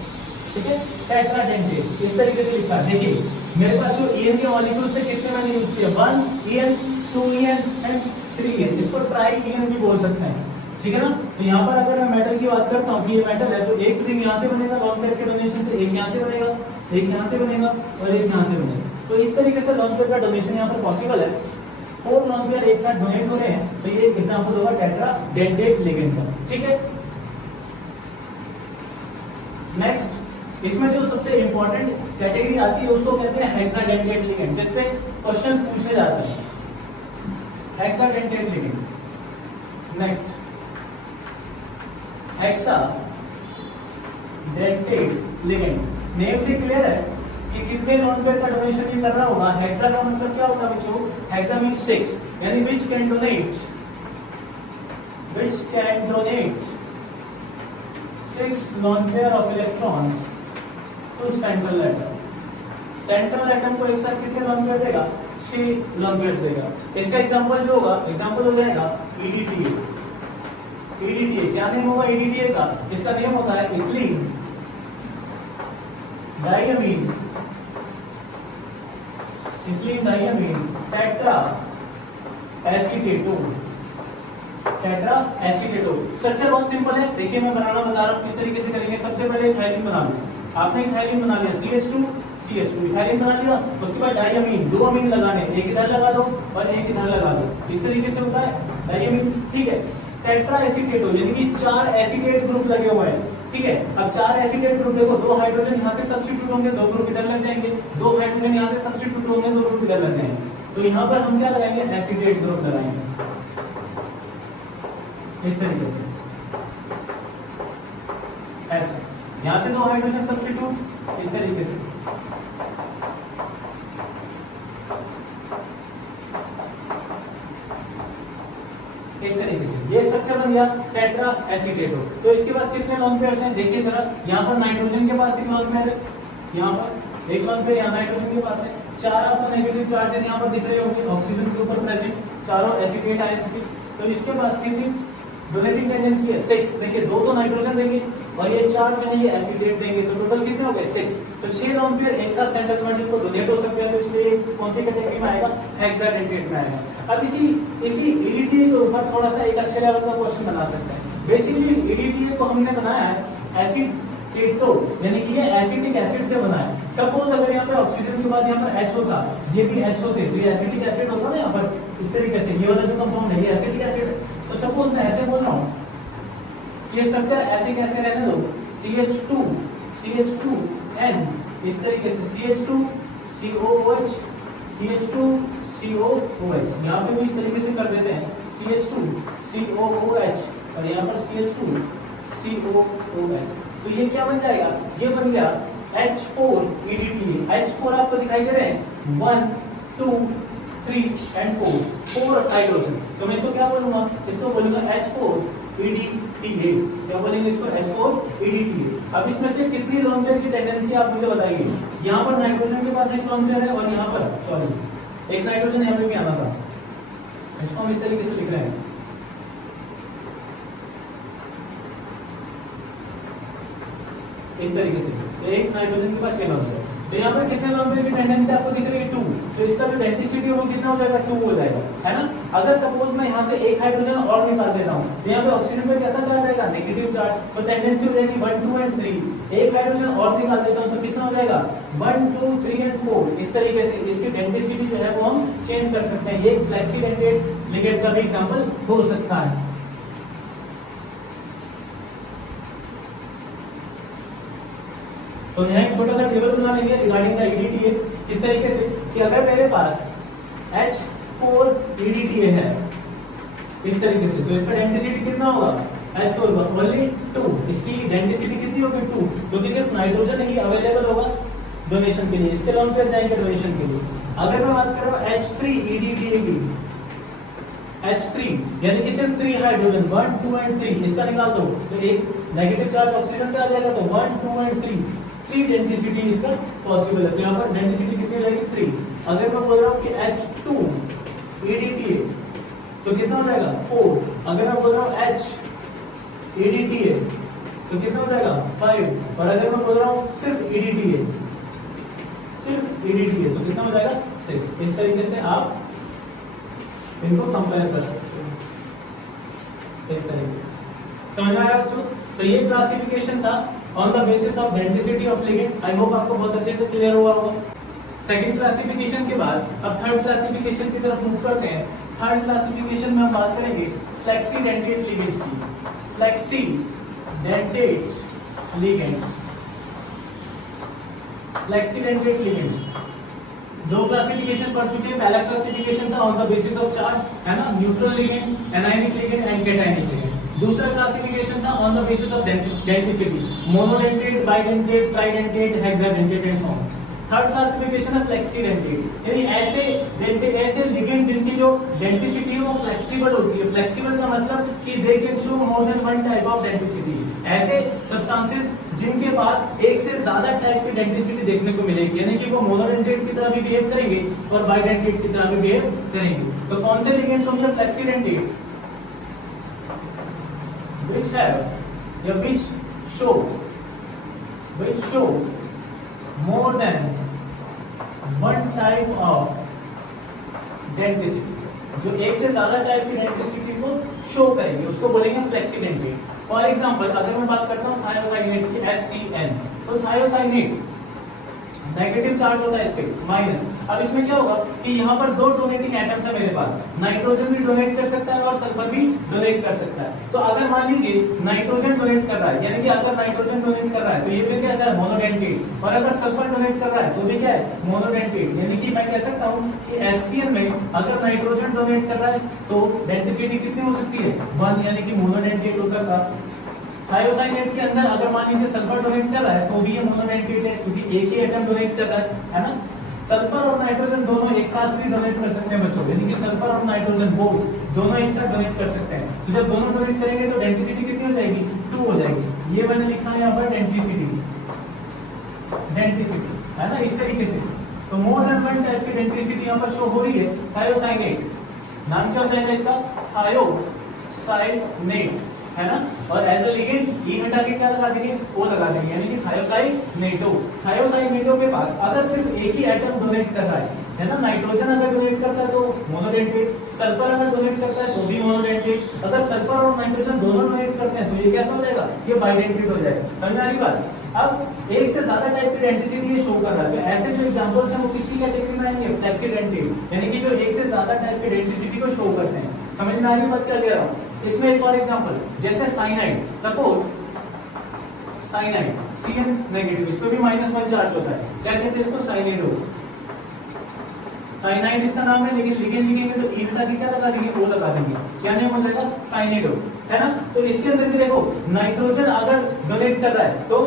ठीक है, टेट्राडेंटेट इस तरीके से लिखा है। देखिए मेरे पास जो ईएन के मॉलिक्यूल्स से कितने मैंने यूज किया? 1 ईएन 2 ईएन एंड 3 ईएन। इसको ट्राई ईएन भी बोल सकते हैं, ठीक है ना? तो यहाँ पर अगर मैं मेटल की बात करता हूँ कि ये मेटल है, तो एक रिंग यहाँ से बनेगा लोन पेयर के डोनेशन से, एक यहाँ से बनेगा, एक यहाँ से बनेगा और एक यहाँ से बनेगा। तो इस तरीके से लोन पेयर का डोनेशन यहाँ पर पॉसिबल है। 4 लोन पेयर एक साथ डोनेट हो रहे हैं, तो ये एक एग्जांपल होगा टेट्राडेंटेट लिगेंड का। ठीक है, नेक्स्ट इसमें जो सबसे इंपॉर्टेंट कैटेगरी आती है उसको कहते हैं हेक्साडेंटेट लिगेंड, जिसपे क्वेश्चंस पूछे जाते हैं। Hexadentate ligand. Next hexadentate ligand, name से क्लियर है कि कितने लोन पेयर का डोनेशन ये कर रहा होगा। हेक्सा का मतलब क्या होगा बच्चों? हेक्सा मींस 6, यानी which can donate 6 lone pair of electrons to central atom। Central atom को एक साथ कितने लोन पेयर देगा? 6 लोन पेयर देगा। इसका एग्जांपल जो होगा, एग्जांपल हो जाएगा EDTA। क्या नेम होगा EDTA का? इसका नेम होता है इथिलीन डाइअमीन टेट्रा एसीटेटो। स्ट्रक्चर बहुत सिंपल है, देखिए मैं बनाना बता रहा हूँ किस तरीके से करेंगे। सबसे पहले इथाइलिन बना लो। आपने इथाइलिन बना लिया, CH2 इथाइलिन बना लिया। उसके बाद डाइअमीन, 2 अमीन लगाने, एक इधर लगा दो और एक इधर लगा दो। इस तरीके से होता है डाइअमीन। ठीक है, टेट्रा एसीटेटो यानी कि 4 एसीटेट ग्रुप लगे हुए हैं। ठीक है, अब 4 एसीटेट ग्रुप देखो, 2 हाइड्रोजन यहाँ से सब्स्टिट्यूट होंगे, 2 ग्रुप इधर लग जाएंगे, 2 हाइड्रोजन यहाँ से सब्स्टिट्यूट होंगे, 2 ग्रुप इधर लग जाएंगे। तो यहाँ पर हम क्या लगाएंगे? एसीटेट ग्रुप लगाएंगे इस तरीके से। यहाँ से 2 हाइड्रोजन सब्स्टिट्यूट इस तरीके से, इस तरीके से ये स्ट्रक्चर बन गया टेट्रा एसीटेट। तो इसके पास कितने लोन पेयर्स हैं देखिए जरा, यहाँ पर नाइट्रोजन के पास एक लोन पेयर है, यहाँ पर एक लोन पेयर, यहाँ नाइट्रोजन के पास है, 4 आपको नेगेटिव चार्जेस यहाँ पर दिख रहे होंगे ऑक्सीजन के ऊपर प्रेजेंट, चारों एसीटेट आयंस के। तो इसके पास कितनी डोनेटिंग टेंडेंसी है 6, देखिए 2 तो नाइट्रोजन देंगे और ये 4 जो है ये एसीटेट देंगे, तो टोटल कितने हो गए 6। तो 6 लोन पेयर एक साथ सेंट्रल मेटल को डोनेट हो सकते हैं, तो इसलिए कौन सी कैटेगरी में आएगा, हेक्साडेंटेट में आएगा। अब इसी EDTA के ऊपर थोड़ा सा एक अच्छे लेवल का क्वेश्चन बना सकते हैं। बेसिकली इस EDTA को हमने बनाया है एसीटेटो, यानी कि ये एसिटिक एसिड से बना है। सपोज अगर यहाँ पे ऑक्सीजन के बाद यहाँ पर H होता, ये भी H होते, तो ये एसिटिक एसिड होता ना यहाँ पर इस तरीके से, ये वाला जो कंपाउंड है ये एसिटिक एसिड है। तो सपोज मैं ऐसे बोल रहा हूँ, ये स्ट्रक्चर ऐसे कैसे रहने दो, CH2N इस तरीके से, CH2COOH CH2COOH, यहाँ पे भी इस तरीके से कर देते हैं CH2COOH और यहाँ पर CH2COOH। तो ये क्या बन जाएगा, ये बन गया H4EDTA। H4 आपको दिखाई दे रहे हैं 1 2 3 and 4 हाइड्रोजन। तो मैं इसको क्या बोलूंगा, इसको बोलूंगा H4EDTA। क्या बोलेंगे इसको, H4EDTA। अब इसमें से कितनी लोन पेयर की टेंडेंसी आप मुझे बताइए। यहाँ पर नाइट्रोजन के पास एक लोन पेयर है और यहाँ पर सॉरी एक नाइट्रोजन यहाँ पे भी आना था, इसको हम इस तरीके से लिख रहे हैं, इस तरीके से एक नाइट्रोजन के पास ये लोन पेयर। तो यहाँ पर कितने लोन पेयर की टेंडेंसी आपको दिख रही है 2, तो इसका जो डेंसिटी है वो कितना हो जाएगा 2 हो जाएगा, है ना। अगर सपोज मैं यहाँ से एक हाइड्रोजन और निकाल देता हूँ, तो यहाँ पे ऑक्सीजन पे कैसा चार्ज आएगा, नेगेटिव चार्ज, तो टेंडेंसी हो जाएगी 1 2 and 3। एक हाइड्रोजन और निकाल देता हूँ तो कितना हो जाएगा 1 2 3 and 4। इस तरीके से इसकी डेंसिटी जो है वो हम चेंज कर सकते हैं। ये फ्लेक्सीडेंटेड लिगेंड का भी एग्जांपल हो सकता है। तो यहाँ एक छोटा सा टेबल बना लेंगे रिगार्डिंग द EDTA इस तरीके से कि अगर मेरे पास H4EDTA है इस तरीके से, तो इसका डेंसिटी कितना होगा, H4 का ओनली 2, इसकी डेंसिटी कितनी होगी 2, क्योंकि सिर्फ नाइट्रोजन ही अवेलेबल होगा डोनेशन के लिए, इसके लोन पेयर जाएंगे डोनेशन के लिए। अगर मैं बात कर रहा हूँ H3EDTA की, H3 यानी कि सिर्फ 3 हाइड्रोजन 1 2 and 3, इसका निकाल दो तो एक नेगेटिव चार्ज ऑक्सीजन पे आ जाएगा, तो 1 2 and 3 डेंसिटी इसका पॉसिबल है। तो यहाँ पर डेंसिटी कितनी हो जाएगी 3। अगर मैं बोल रहा हूँ कि H2EDTA तो कितना हो जाएगा 4। अगर मैं बोल रहा हूँ HEDTA तो कितना हो जाएगा 5। और अगर मैं बोल रहा हूँ सिर्फ EDTA तो कितना हो जाएगा 6। इस तरीके से आप इनको कंपेयर कर सकते हैं इस तरीके से। समझ में आया बच्चों? तो ये क्लासिफिकेशन था on the basis of density of ligand. I hope आपको बहुत अच्छे से क्लियर हुआ होगा। सेकंड क्लासिफिकेशन के बाद अब थर्ड क्लासिफिकेशन की तरफ मूव करते हैं। थर्ड क्लासिफिकेशन में हम बात करेंगे फ्लेक्सीडेंटेट लिगेंड्स की। फ्लेक्सीडेंटेट लिगेंड्स दो क्लासिफिकेशन पढ़ चुके हैं। पहला क्लासिफिकेशन था on the basis of charge, है ना, neutral ligand, anionic ligand and cationic ligand. दूसरा क्लासिफिकेशन था on the basis of density, monodentate, bidentate, tridentate, hexadentate and so on. Third classification है फ्लेक्सीडेंटेट, यानी ऐसे लिगेंड जिनकी जो डेंसिटी है वो फ्लेक्सिबल होती है। फ्लेक्सिबल का मतलब कि they can show more than one type of density. ऐसे सब्सटेंसेस जिनके पास एक से ज्यादा टाइप की डेंसिटी देखने को मिलेगी, यानी कि वो मोनोडेंटेट की तरह भी बिहेव करेंगे और बाइडेंटेट की तरह भी बिहेव करेंगे। तो कौन से लिगेंड्स होंगे फ्लेक्सीडेंटेट? which have या which show more than one type of density, जो एक से ज्यादा टाइप की डेंसिटी को शो करेंगे उसको बोलेंगे फ्लेक्सीडेंटेट। फॉर एग्जांपल अगर मैं बात करता हूँ थायोसाइनेट की HCN, तो थायोसाइनेट नेगेटिव चार्ज होता है इस पे माइनस। अब इसमें क्या होगा कि यहाँ पर दो डोनेटिंग एटम्स है मेरे पास, नाइट्रोजन भी डोनेट कर सकता है और सल्फर भी डोनेट कर सकता है। तो अगर मान लीजिए नाइट्रोजन डोनेट कर रहा है, यानी कि अगर नाइट्रोजन डोनेट कर रहा है तो ये फिर कैसा है, मोनोडेंटेट। और अगर सल्फर डोनेट कर रहा है तो भी क्या है, मोनोडेंटेट। यानी कि मैं कह सकता हूँ कि HCN में अगर नाइट्रोजन डोनेट कर रहा है तो डेंसिटी कितनी हो सकती है 1, यानी कि मोनोडेंटेट हो सकता। थायोसाइनेट के अंदर अगर मान लीजिए सल्फर डोनेट कर रहा है तो भी ये मोनोडेंटेट है, क्योंकि एक ही एटम डोनेट कर रहा है ना। सल्फर और नाइट्रोजन दोनों एक साथ भी डोनेट कर सकते हैं बच्चों, यानी कि सल्फर और नाइट्रोजन बोथ दोनों एक साथ डोनेट कर सकते हैं। तो जब दोनों डोनेट करेंगे तो डेंसिटी कितनी हो जाएगी, 2 हो जाएगी। ये मैंने लिखा है यहाँ पर डेंसिटी है ना, इस तरीके से। तो मोर देन वन टाइप की डेंसिटी यहाँ पर शो हो रही है। थायोसाइनेट नाम क्या हो जाएगा इसका, थायोसाइनेट है ना। और एज अ लिगेंड ई हटा के क्या लगा देंगे, ओ लगा देंगे, यानी कि थायोसाइनेटो। थायोसाइनेटो के पास अगर सिर्फ एक ही एटम डोनेट कर रहा है ना, नाइट्रोजन अगर डोनेट करता है तो मोनोडेंटेट, सल्फर अगर डोनेट करता है तो भी मोनोडेंटेट, अगर सल्फर और नाइट्रोजन दोनों डोनेट करते हैं तो ये कैसा हो जाएगा, ये बाइडेंटेट हो जाएगा। समझ में आ रही बात। अब एक से ज्यादा टाइप की डेंसिटी ये शो कर रहा है, ऐसे जो एग्जांपल्स हैं वो किसकी कैटेगरी में आएंगे, फ्लेक्सीडेंटेट, यानी कि जो एक से ज्यादा टाइप की डेंसिटी को शो करते हैं। समझ में आ रही बात क्या कह रहा हूं। इसमें एक और एग्जांपल, जैसे cyanide, suppose cyanide Cn negative, इस पे भी -1 चार्ज होता है, क्या कहते हैं इसको, साइनाइडो। साइनाइड इसका नाम है, लेकिन लिगेंड लिखेंगे तो ई हटा के क्या लगा देंगे, ओ लगा देंगे, क्या नेम हो जाएगा, साइनाइडो, है ना। तो इसके अंदर भी देखो नाइट्रोजन अगर डोनेट कर रहा है तो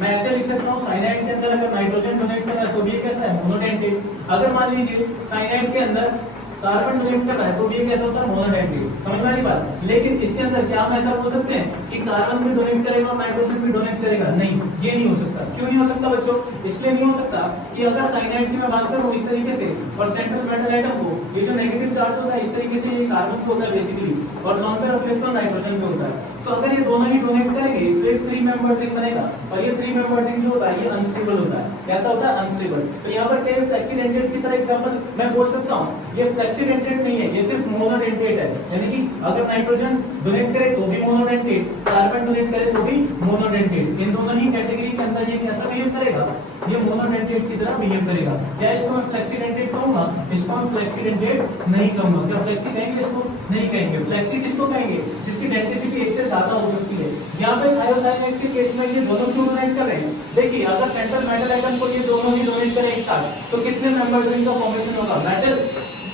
मैं ऐसे लिख सकता हूँ, साइनाइड के अंदर अगर नाइट्रोजन डोनेट कर रहा है तो भी ये कैसा है, मोनोडेंटेट। अगर मान लीजिए साइनाइड के अंदर कार्बन डोनेट कर रहा है तो भी ये कैसा होता है, मोनोडेंटेट। समझ में आ रही बात। लेकिन इसके अंदर क्या हम ऐसा बोल सकते हैं कि कार्बन भी डोनेट करेगा और नाइट्रोजन भी डोनेट करेगा, नहीं, ये नहीं हो सकता। क्यों नहीं हो सकता बच्चों, इसलिए नहीं हो सकता कि अगर साइनाइड की मैं बात करूं इस तरीके से, और सेंट्रल मेटल एटम को ये जो नेगेटिव चार्ज होता है इस तरीके से, ये कार्बन पे होता है बेसिकली, और lone pair of electron nitrogen पे होता है। तो अगर ये दोनों ही डोनेट करेंगे तो एक 3 मेंबर्ड रिंग बनेगा, और ये 3 मेंबर्ड रिंग जो होता है ये अनस्टेबल होता है। कैसा होता है, अनस्टेबल। तो यहाँ पर क्या फ्लेक्सीडेंटेट की तरह एग्जांपल मैं बोल सकता हूँ, ये फ्लेक्सीडेंटेट नहीं है, ये सिर्फ मोनोडेंटेट है, यानी कि अगर नाइट्रोजन डोनेट करे तो भी मोनोडेंटेट, कार्बन डोनेट करे तो भी मोनोडेंटेट। इन दोनों ही कैटेगरी के अंदर ये कैसा बिहेव करेगा, ये मोनोडेंटेट की तरह बिहेव करेगा। क्या इसको मैं फ्लेक्सीडेंटेट कहूंगा, इसको मैं फ्लेक्सीडेंटेट नहीं कहूंगा। क्या फ्लेक्सी कहेंगे इसको, नहीं कहेंगे। फ्लेक्सी किसको कहेंगे, जिसकी डेंसिटी एक से ज्यादा हो सकती है। यहाँ पे थायोसाइनेट के केस में ये दोनों क्यों डोनेट कर रहे हैं, देखिए अगर सेंट्रल मेटल आइटम को ये दोनों ही डोनेट करें एक साथ तो कितने मेंबर रिंग का फॉर्मेशन होगा, मेटल,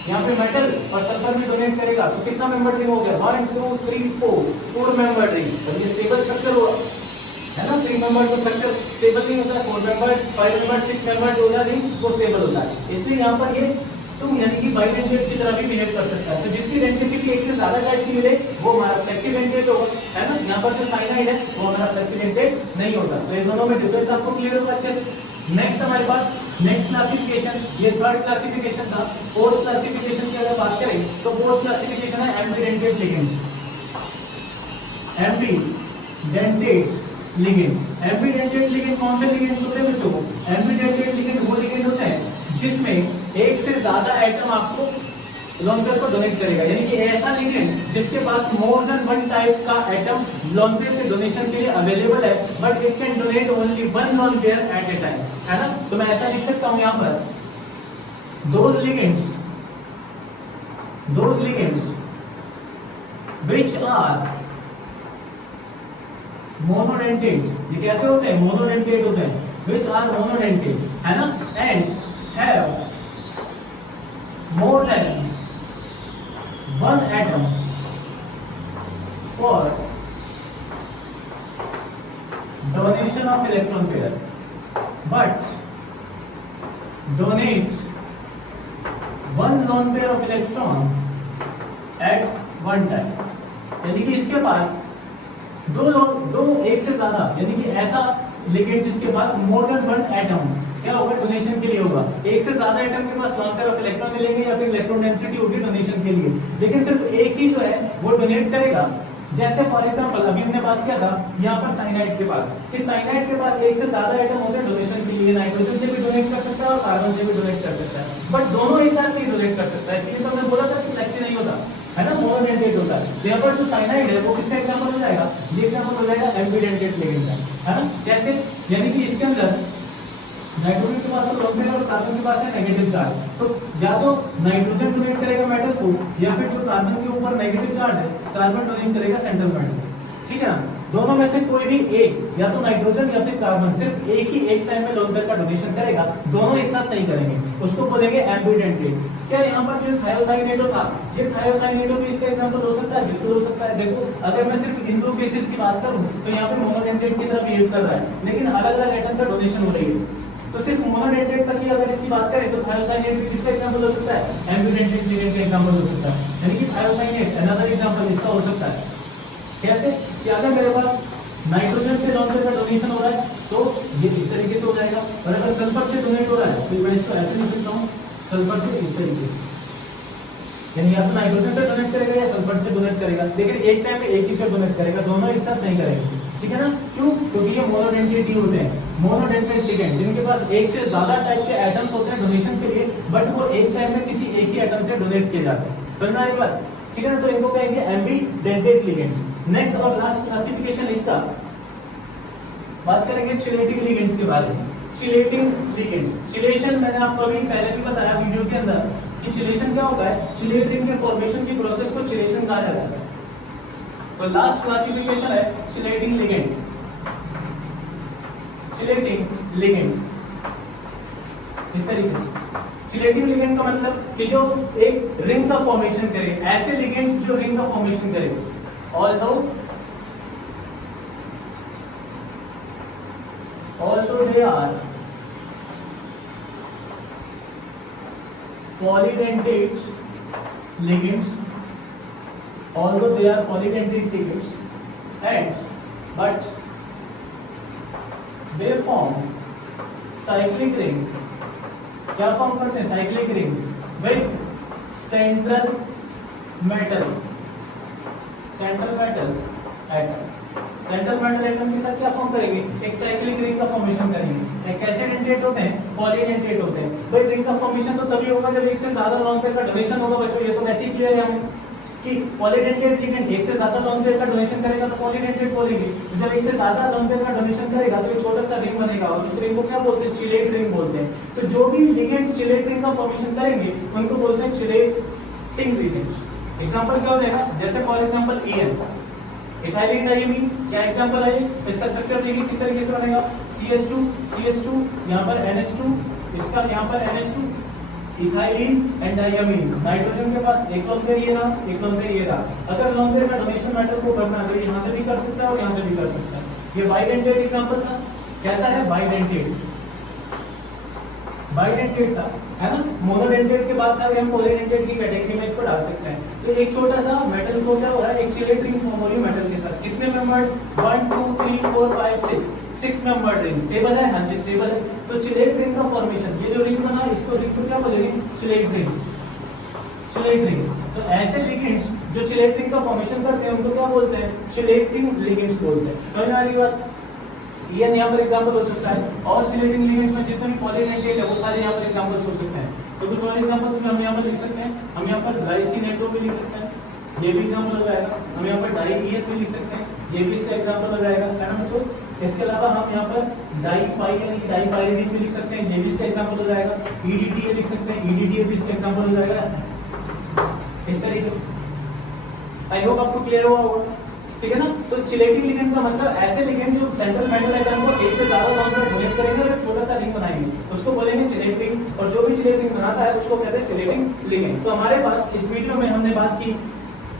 यहाँ पे मेटल और सल्फर भी डोनेट करेगा तो कितना मेंबर रिंग हो गया, 1 2 3 4 मेंबर रिंग। और ये स्टेबल स्ट्रक्चर होगा, है ना। 3 मेंबर का स्ट्रक्चर स्टेबल नहीं होता है, 4 मेंबर 5 मेंबर 6 मेंबर जो होता है वो स्टेबल होता है। इसलिए यहाँ पर ये तुम यानी कि बाइडेंटेट की तरह भी बिहेव कर सकता है। तो जिसकी डेंसिटी एक से ज्यादा टाइप की मिले वो हमारा फ्लेक्सीडेंटेट होगा, है ना। यहाँ पर जो साइनाइड है वो हमारा फ्लेक्सीडेंटेट नहीं होता। तो ये दोनों में डिफरेंस आपको क्लियर होगा अच्छे से। नेक्स्ट हमारे पास नेक्स्ट क्लासिफिकेशन, ये थर्ड क्लासिफिकेशन था। फोर्थ क्लासिफिकेशन की अगर बात करें तो फोर्थ क्लासिफिकेशन है ambidentate ligands. Ambidentate ligand, ambidentate ligand कौन से लिगेंड्स होते हैं बच्चों, एम्बीडेंटेट लिगेंड वो लिगेंड होते हैं जिसमें एक से ज्यादा एटम आपको लोन पेयर को डोनेट करेगा, यानी कि ऐसा लिगेंड जिसके पास मोर देन वन टाइप का एटम लोन पेयर के डोनेशन के लिए अवेलेबल है, but it can donate only one lone pair at a time, है ना। तो मैं ऐसा लिख सकता हूं यहाँ पर, those ligands which are monodentate, ये कैसे होते हैं, मोनोडेंटेट होते हैं, which are monodentate, है ना, and have more than one atom for donation of electron pair, but donates one lone pair of electron at one time, यानी कि इसके पास दो एक से ज्यादा, यानी कि ऐसा लिगेंड जिसके पास मोर देन वन एटम क्या होगा, डोनेशन के लिए होगा। एक से ज्यादा एटम के पास लॉन पेयर ऑफ इलेक्ट्रॉन मिलेंगे या फिर इलेक्ट्रॉन डेंसिटी होगी डोनेशन के लिए, लेकिन सिर्फ एक ही जो है वो डोनेट करेगा। जैसे फॉर एग्जांपल अभी हमने बात किया था यहाँ पर साइनाइड के पास, कि साइनाइड के पास एक से ज्यादा एटम होते हैं डोनेशन के लिए, नाइट्रोजन से भी डोनेट कर सकता है और कार्बन से भी डोनेट कर सकता है, बट दोनों एक साथ नहीं डोनेट कर सकता है। इसलिए तो हमने बोला था कि फ्लेक्सी नहीं होता, है ना, मोनोडेंटेट होता है। तो यहाँ पर जो साइनाइड है वो किसका एग्जांपल हो जाएगा, ये एग्जांपल हो जाएगा एम्बीडेंटेट लिगेंड का, है ना। कैसे, यानी कि इसके अंदर नाइट्रोजन के पास तो लोन पेयर और कार्बन के पास है नेगेटिव चार्ज, तो या तो नाइट्रोजन डोनेट करेगा मेटल को, या फिर जो कार्बन के ऊपर नेगेटिव चार्ज है कार्बन डोनेट करेगा सेंट्रल मेटल, ठीक है ना। दोनों में से कोई भी एक, या तो नाइट्रोजन या फिर कार्बन, सिर्फ एक ही एक टाइम में लोन पेयर का डोनेशन करेगा, दोनों एक साथ नहीं करेंगे, उसको बोलेंगे एम्बिडेंटेट। क्या यहाँ पर जो थायोसाइनेटो था, ये थायोसाइनेटो भी इसका एग्जांपल हो सकता है? बिल्कुल हो सकता है। देखो अगर मैं सिर्फ इन दो केसेस की बात करूं तो यहाँ पे मोनोडेंटेट की तरह बिहेव कर रहा है, लेकिन अलग अलग एटम से डोनेशन हो रही है। तो सिर्फ मोनोडेंटेट तक ही अगर इसकी बात करें तो थायोसाइनेट किसका एग्जांपल हो सकता है? एम्बिडेंटेट लिगेंड का एग्जांपल हो सकता है, यानी कि थायोसाइनेट अनदर एग्जांपल इसका हो सकता है। कैसे कि अगर मेरे पास नाइट्रोजन से लोन पेयर का डोनेशन हो रहा है तो ये इस तरीके से हो जाएगा, और अगर सल्फर से डोनेट हो रहा है तो मैं इसको ऐसे लिख सकता हूँ, सल्फर से इस तरीके से, यानी या तो नाइट्रोजन से डोनेट करेगा या सल्फर से डोनेट करेगा, लेकिन एक टाइम में एक ही से डोनेट करेगा, दोनों एक साथ नहीं करेंगे। ठीक है ना? क्यों? क्योंकि ये मोनोडेंटेट ही होते हैं, मोनोडेंटेट लिगेंड, जिनके पास एक से ज्यादा टाइप के एटम्स होते हैं डोनेशन के लिए, बट वो एक टाइम में किसी एक ही एटम से डोनेट किए जाते हैं। समझ में आई बात? ठीक है ना? तो इनको कहेंगे एम्बिडेंटेट लिगेंड्स। नेक्स्ट और लास्ट क्लासिफिकेशन इसका बात करेंगे चिलेटिंग लिगेंड्स के बारे में। चिलेटिंग लिगेंड्स, चिलेशन मैंने आपको अभी पहले भी बताया वीडियो के अंदर कि चिलेशन क्या होता है, चिलेटिंग के फॉर्मेशन की प्रोसेस को चिलेशन कहा जाता है। तो लास्ट क्लासिफिकेशन है चिलेटिंग लिगेंड। चिलेटिंग लिगेंड इस तरीके से, चिलेटिंग लिगेंड का मतलब कि जो एक रिंग का फॉर्मेशन करे, ऐसे लिगेंड्स जो रिंग का फॉर्मेशन करे। although they are polydentate ligands, but they form cyclic ring। क्या फॉर्म करते हैं? Cyclic ring with central metal atom. Central metal atom के साथ क्या फॉर्म करेंगे? एक साइक्लिक रिंग का फॉर्मेशन करेंगे। एक कैसे डेंटेट होते हैं? पॉलीडेंटेट होते हैं। भाई रिंग का फॉर्मेशन तो तभी होगा जब एक से ज्यादा लोन पेयर का डोनेशन होगा बच्चों, ये तो वैसे ही क्लियर है हमें कि पॉलीडेंटेट लिगेंड एक से ज्यादा लोन पेयर का डोनेशन करेगा तो पॉलीडेंटेट बोलेंगे। जब एक से ज्यादा लोन पेयर का डोनेशन करेगा तो एक छोटा सा रिंग बनेगा, और उस रिंग को क्या बोलते हैं? चिलेट रिंग बोलते हैं। तो जो भी लिगेंड्स चिलेट रिंग का फॉर्मेशन करेंगे उनको बोलते हैं चिलेटिंग लिगेंड्स। एग्जांपल क्या हो जाएगा? जैसे for example EN, ethylene diamine, क्या एग्जांपल है? इसका स्ट्रक्चर देखिए किस तरीके से बनेगा, CH2 यहाँ पर NH2, इसका यहाँ पर NH2, ethylene and diamine. Nitrogen के पास एक लोन पेयर ये रहा, एक लोन पेयर ये रहा। अगर लोन पेयर का डोनेशन मेटल को करना है तो यहाँ से भी कर सकता है और यहाँ से भी कर सकता है। ये बाइडेंटेट एग्जांपल था। कैसा है? बाइडेंटेट था, है ना? मोनोडेंटेट के बाद सारे हम पॉलीडेंटेट की कैटेगरी में इसको डाल सकते हैं। तो एक छोटा सा मेटल को क्या हो रहा है? एक चिलेट रिंग फॉर्म हो रही है मेटल के साथ। कितने मेंबर्ड? 1 2 3 4 5 6 membered ring. स्टेबल है? हाँ जी स्टेबल है। तो चिलेट रिंग का फॉर्मेशन, ये जो रिंग बना इसको रिंग को क्या बोलेंगे? Chelate ring. तो ऐसे लिगेंड्स जो चिलेट रिंग का फॉर्मेशन करते हैं उनको क्या बोलते हैं? चिलेटिंग लिगेंड्स बोलते हैं। समझ में आ रही बात? ये यहाँ पर एग्जांपल हो सकता है, और चिलेटिंग लिगेंड्स में जितने भी पॉलीडेंटेट है वो सारे यहाँ पर एग्जांपल्स हो सकते हैं। तो कुछ और एग्जांपल्स भी हम यहाँ पर लिख सकते हैं। हम यहाँ पर ग्लाइसिनेटो भी लिख सकते हैं, ये भी एग्जांपल हो जाएगा। हम यहाँ पर डाइईएन भी लिख सकते हैं, ये भी इसका एग्जांपल हो जाएगा, है ना बच्चों? इसके अलावा हम यहाँ पर डाइपाई यानी कि डाइपाइरिडीन भी लिख सकते हैं, ये भी इसका एग्जांपल हो जाएगा। EDTA लिख सकते हैं, EDTA भी इसका एग्जांपल हो जाएगा। इस तरीके से आई होप आपको क्लियर हुआ होगा। ठीक है ना? तो चिलेटिंग लिगेंड का मतलब ऐसे लिगेंड जो सेंट्रल मेटल एटम को एक से ज्यादा लोन पेयर डोनेट करेंगे और एक छोटा सा रिंग बनाएंगे, उसको बोलेंगे चिलेट रिंग। और जो भी चिलेट रिंग बनाता है उसको कहते हैं चिलेटिंग लिगेंड। तो हमारे पास इस वीडियो में हमने बात की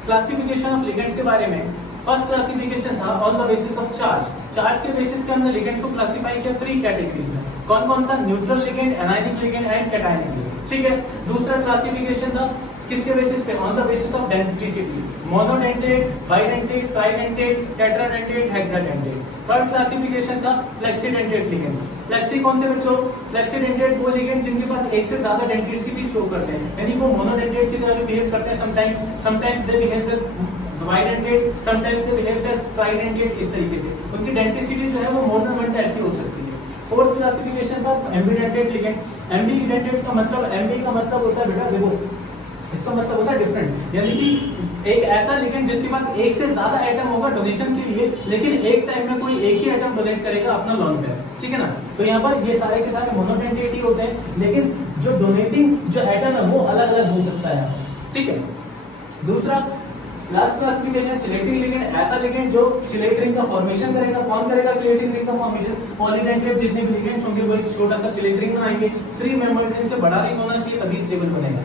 क्लासिफिकेशन ऑफ लिगेंड्स के बारे में। फर्स्ट क्लासिफिकेशन था on the basis of charge के बेसिस पे हमने लिगेंड्स को क्लासिफाई किया 3 कैटेगरीज में। कौन सा? Neutral ligand, anionic ligand and cationic ligand. ठीक है। दूसरा क्लासिफिकेशन था किसके बेसिस पे? On the basis of density, monodentate, bidentate, tridentate, tetradentate, hexadentate. Third classification था फ्लेक्सीडेंटेट लिगेंड। फ्लेक्सी कौन से बच्चों? फ्लेक्सीडेंटेट वो लिगेंड जिनके पास एक से ज्यादा डेंसिटी शो करते हैं, यानी वो मोनोडेंटेट की तरह बिहेव करते हैं। Sometimes they behave as bidentate, sometimes they behave as tridentate. इस तरीके से उनकी डेंसिटी जो है वो मोर देन 1 टाइप की हो सकती है। फोर्थ क्लासिफिकेशन था एम्बिडेंटेट लिगेंड। एम्बिडेंटेट का मतलब, एम्बी का मतलब होता है बेटा देखो इसका मतलब होता है डिफरेंट, यानी कि एक ऐसा लिगेंड जिसके पास एक से ज्यादा एटम होगा डोनेशन के लिए, लेकिन एक टाइम में कोई एक ही एटम डोनेट करेगा अपना लोन पेयर। ठीक है ना? तो यहाँ पर ये सारे के सारे मोनोडेंटेट ही होते हैं, लेकिन जो डोनेटिंग जो एटम है वो अलग अलग हो सकता है। ठीक है। दूसरा लास्ट क्लासिफिकेशन चिलेटिंग लिगेंड, ऐसा लिगेंड जो चिलेट रिंग का फॉर्मेशन करेगा। कौन करेगा चिलेटिंग रिंग का फॉर्मेशन? पॉलीडेंटेट जितने भी लिगेंड्स होंगे वो एक छोटा सा चिलेट रिंग बनाएंगे। 3 मेंबर्ड रिंग से बड़ा रिंग होना चाहिए तभी स्टेबल बनेगा।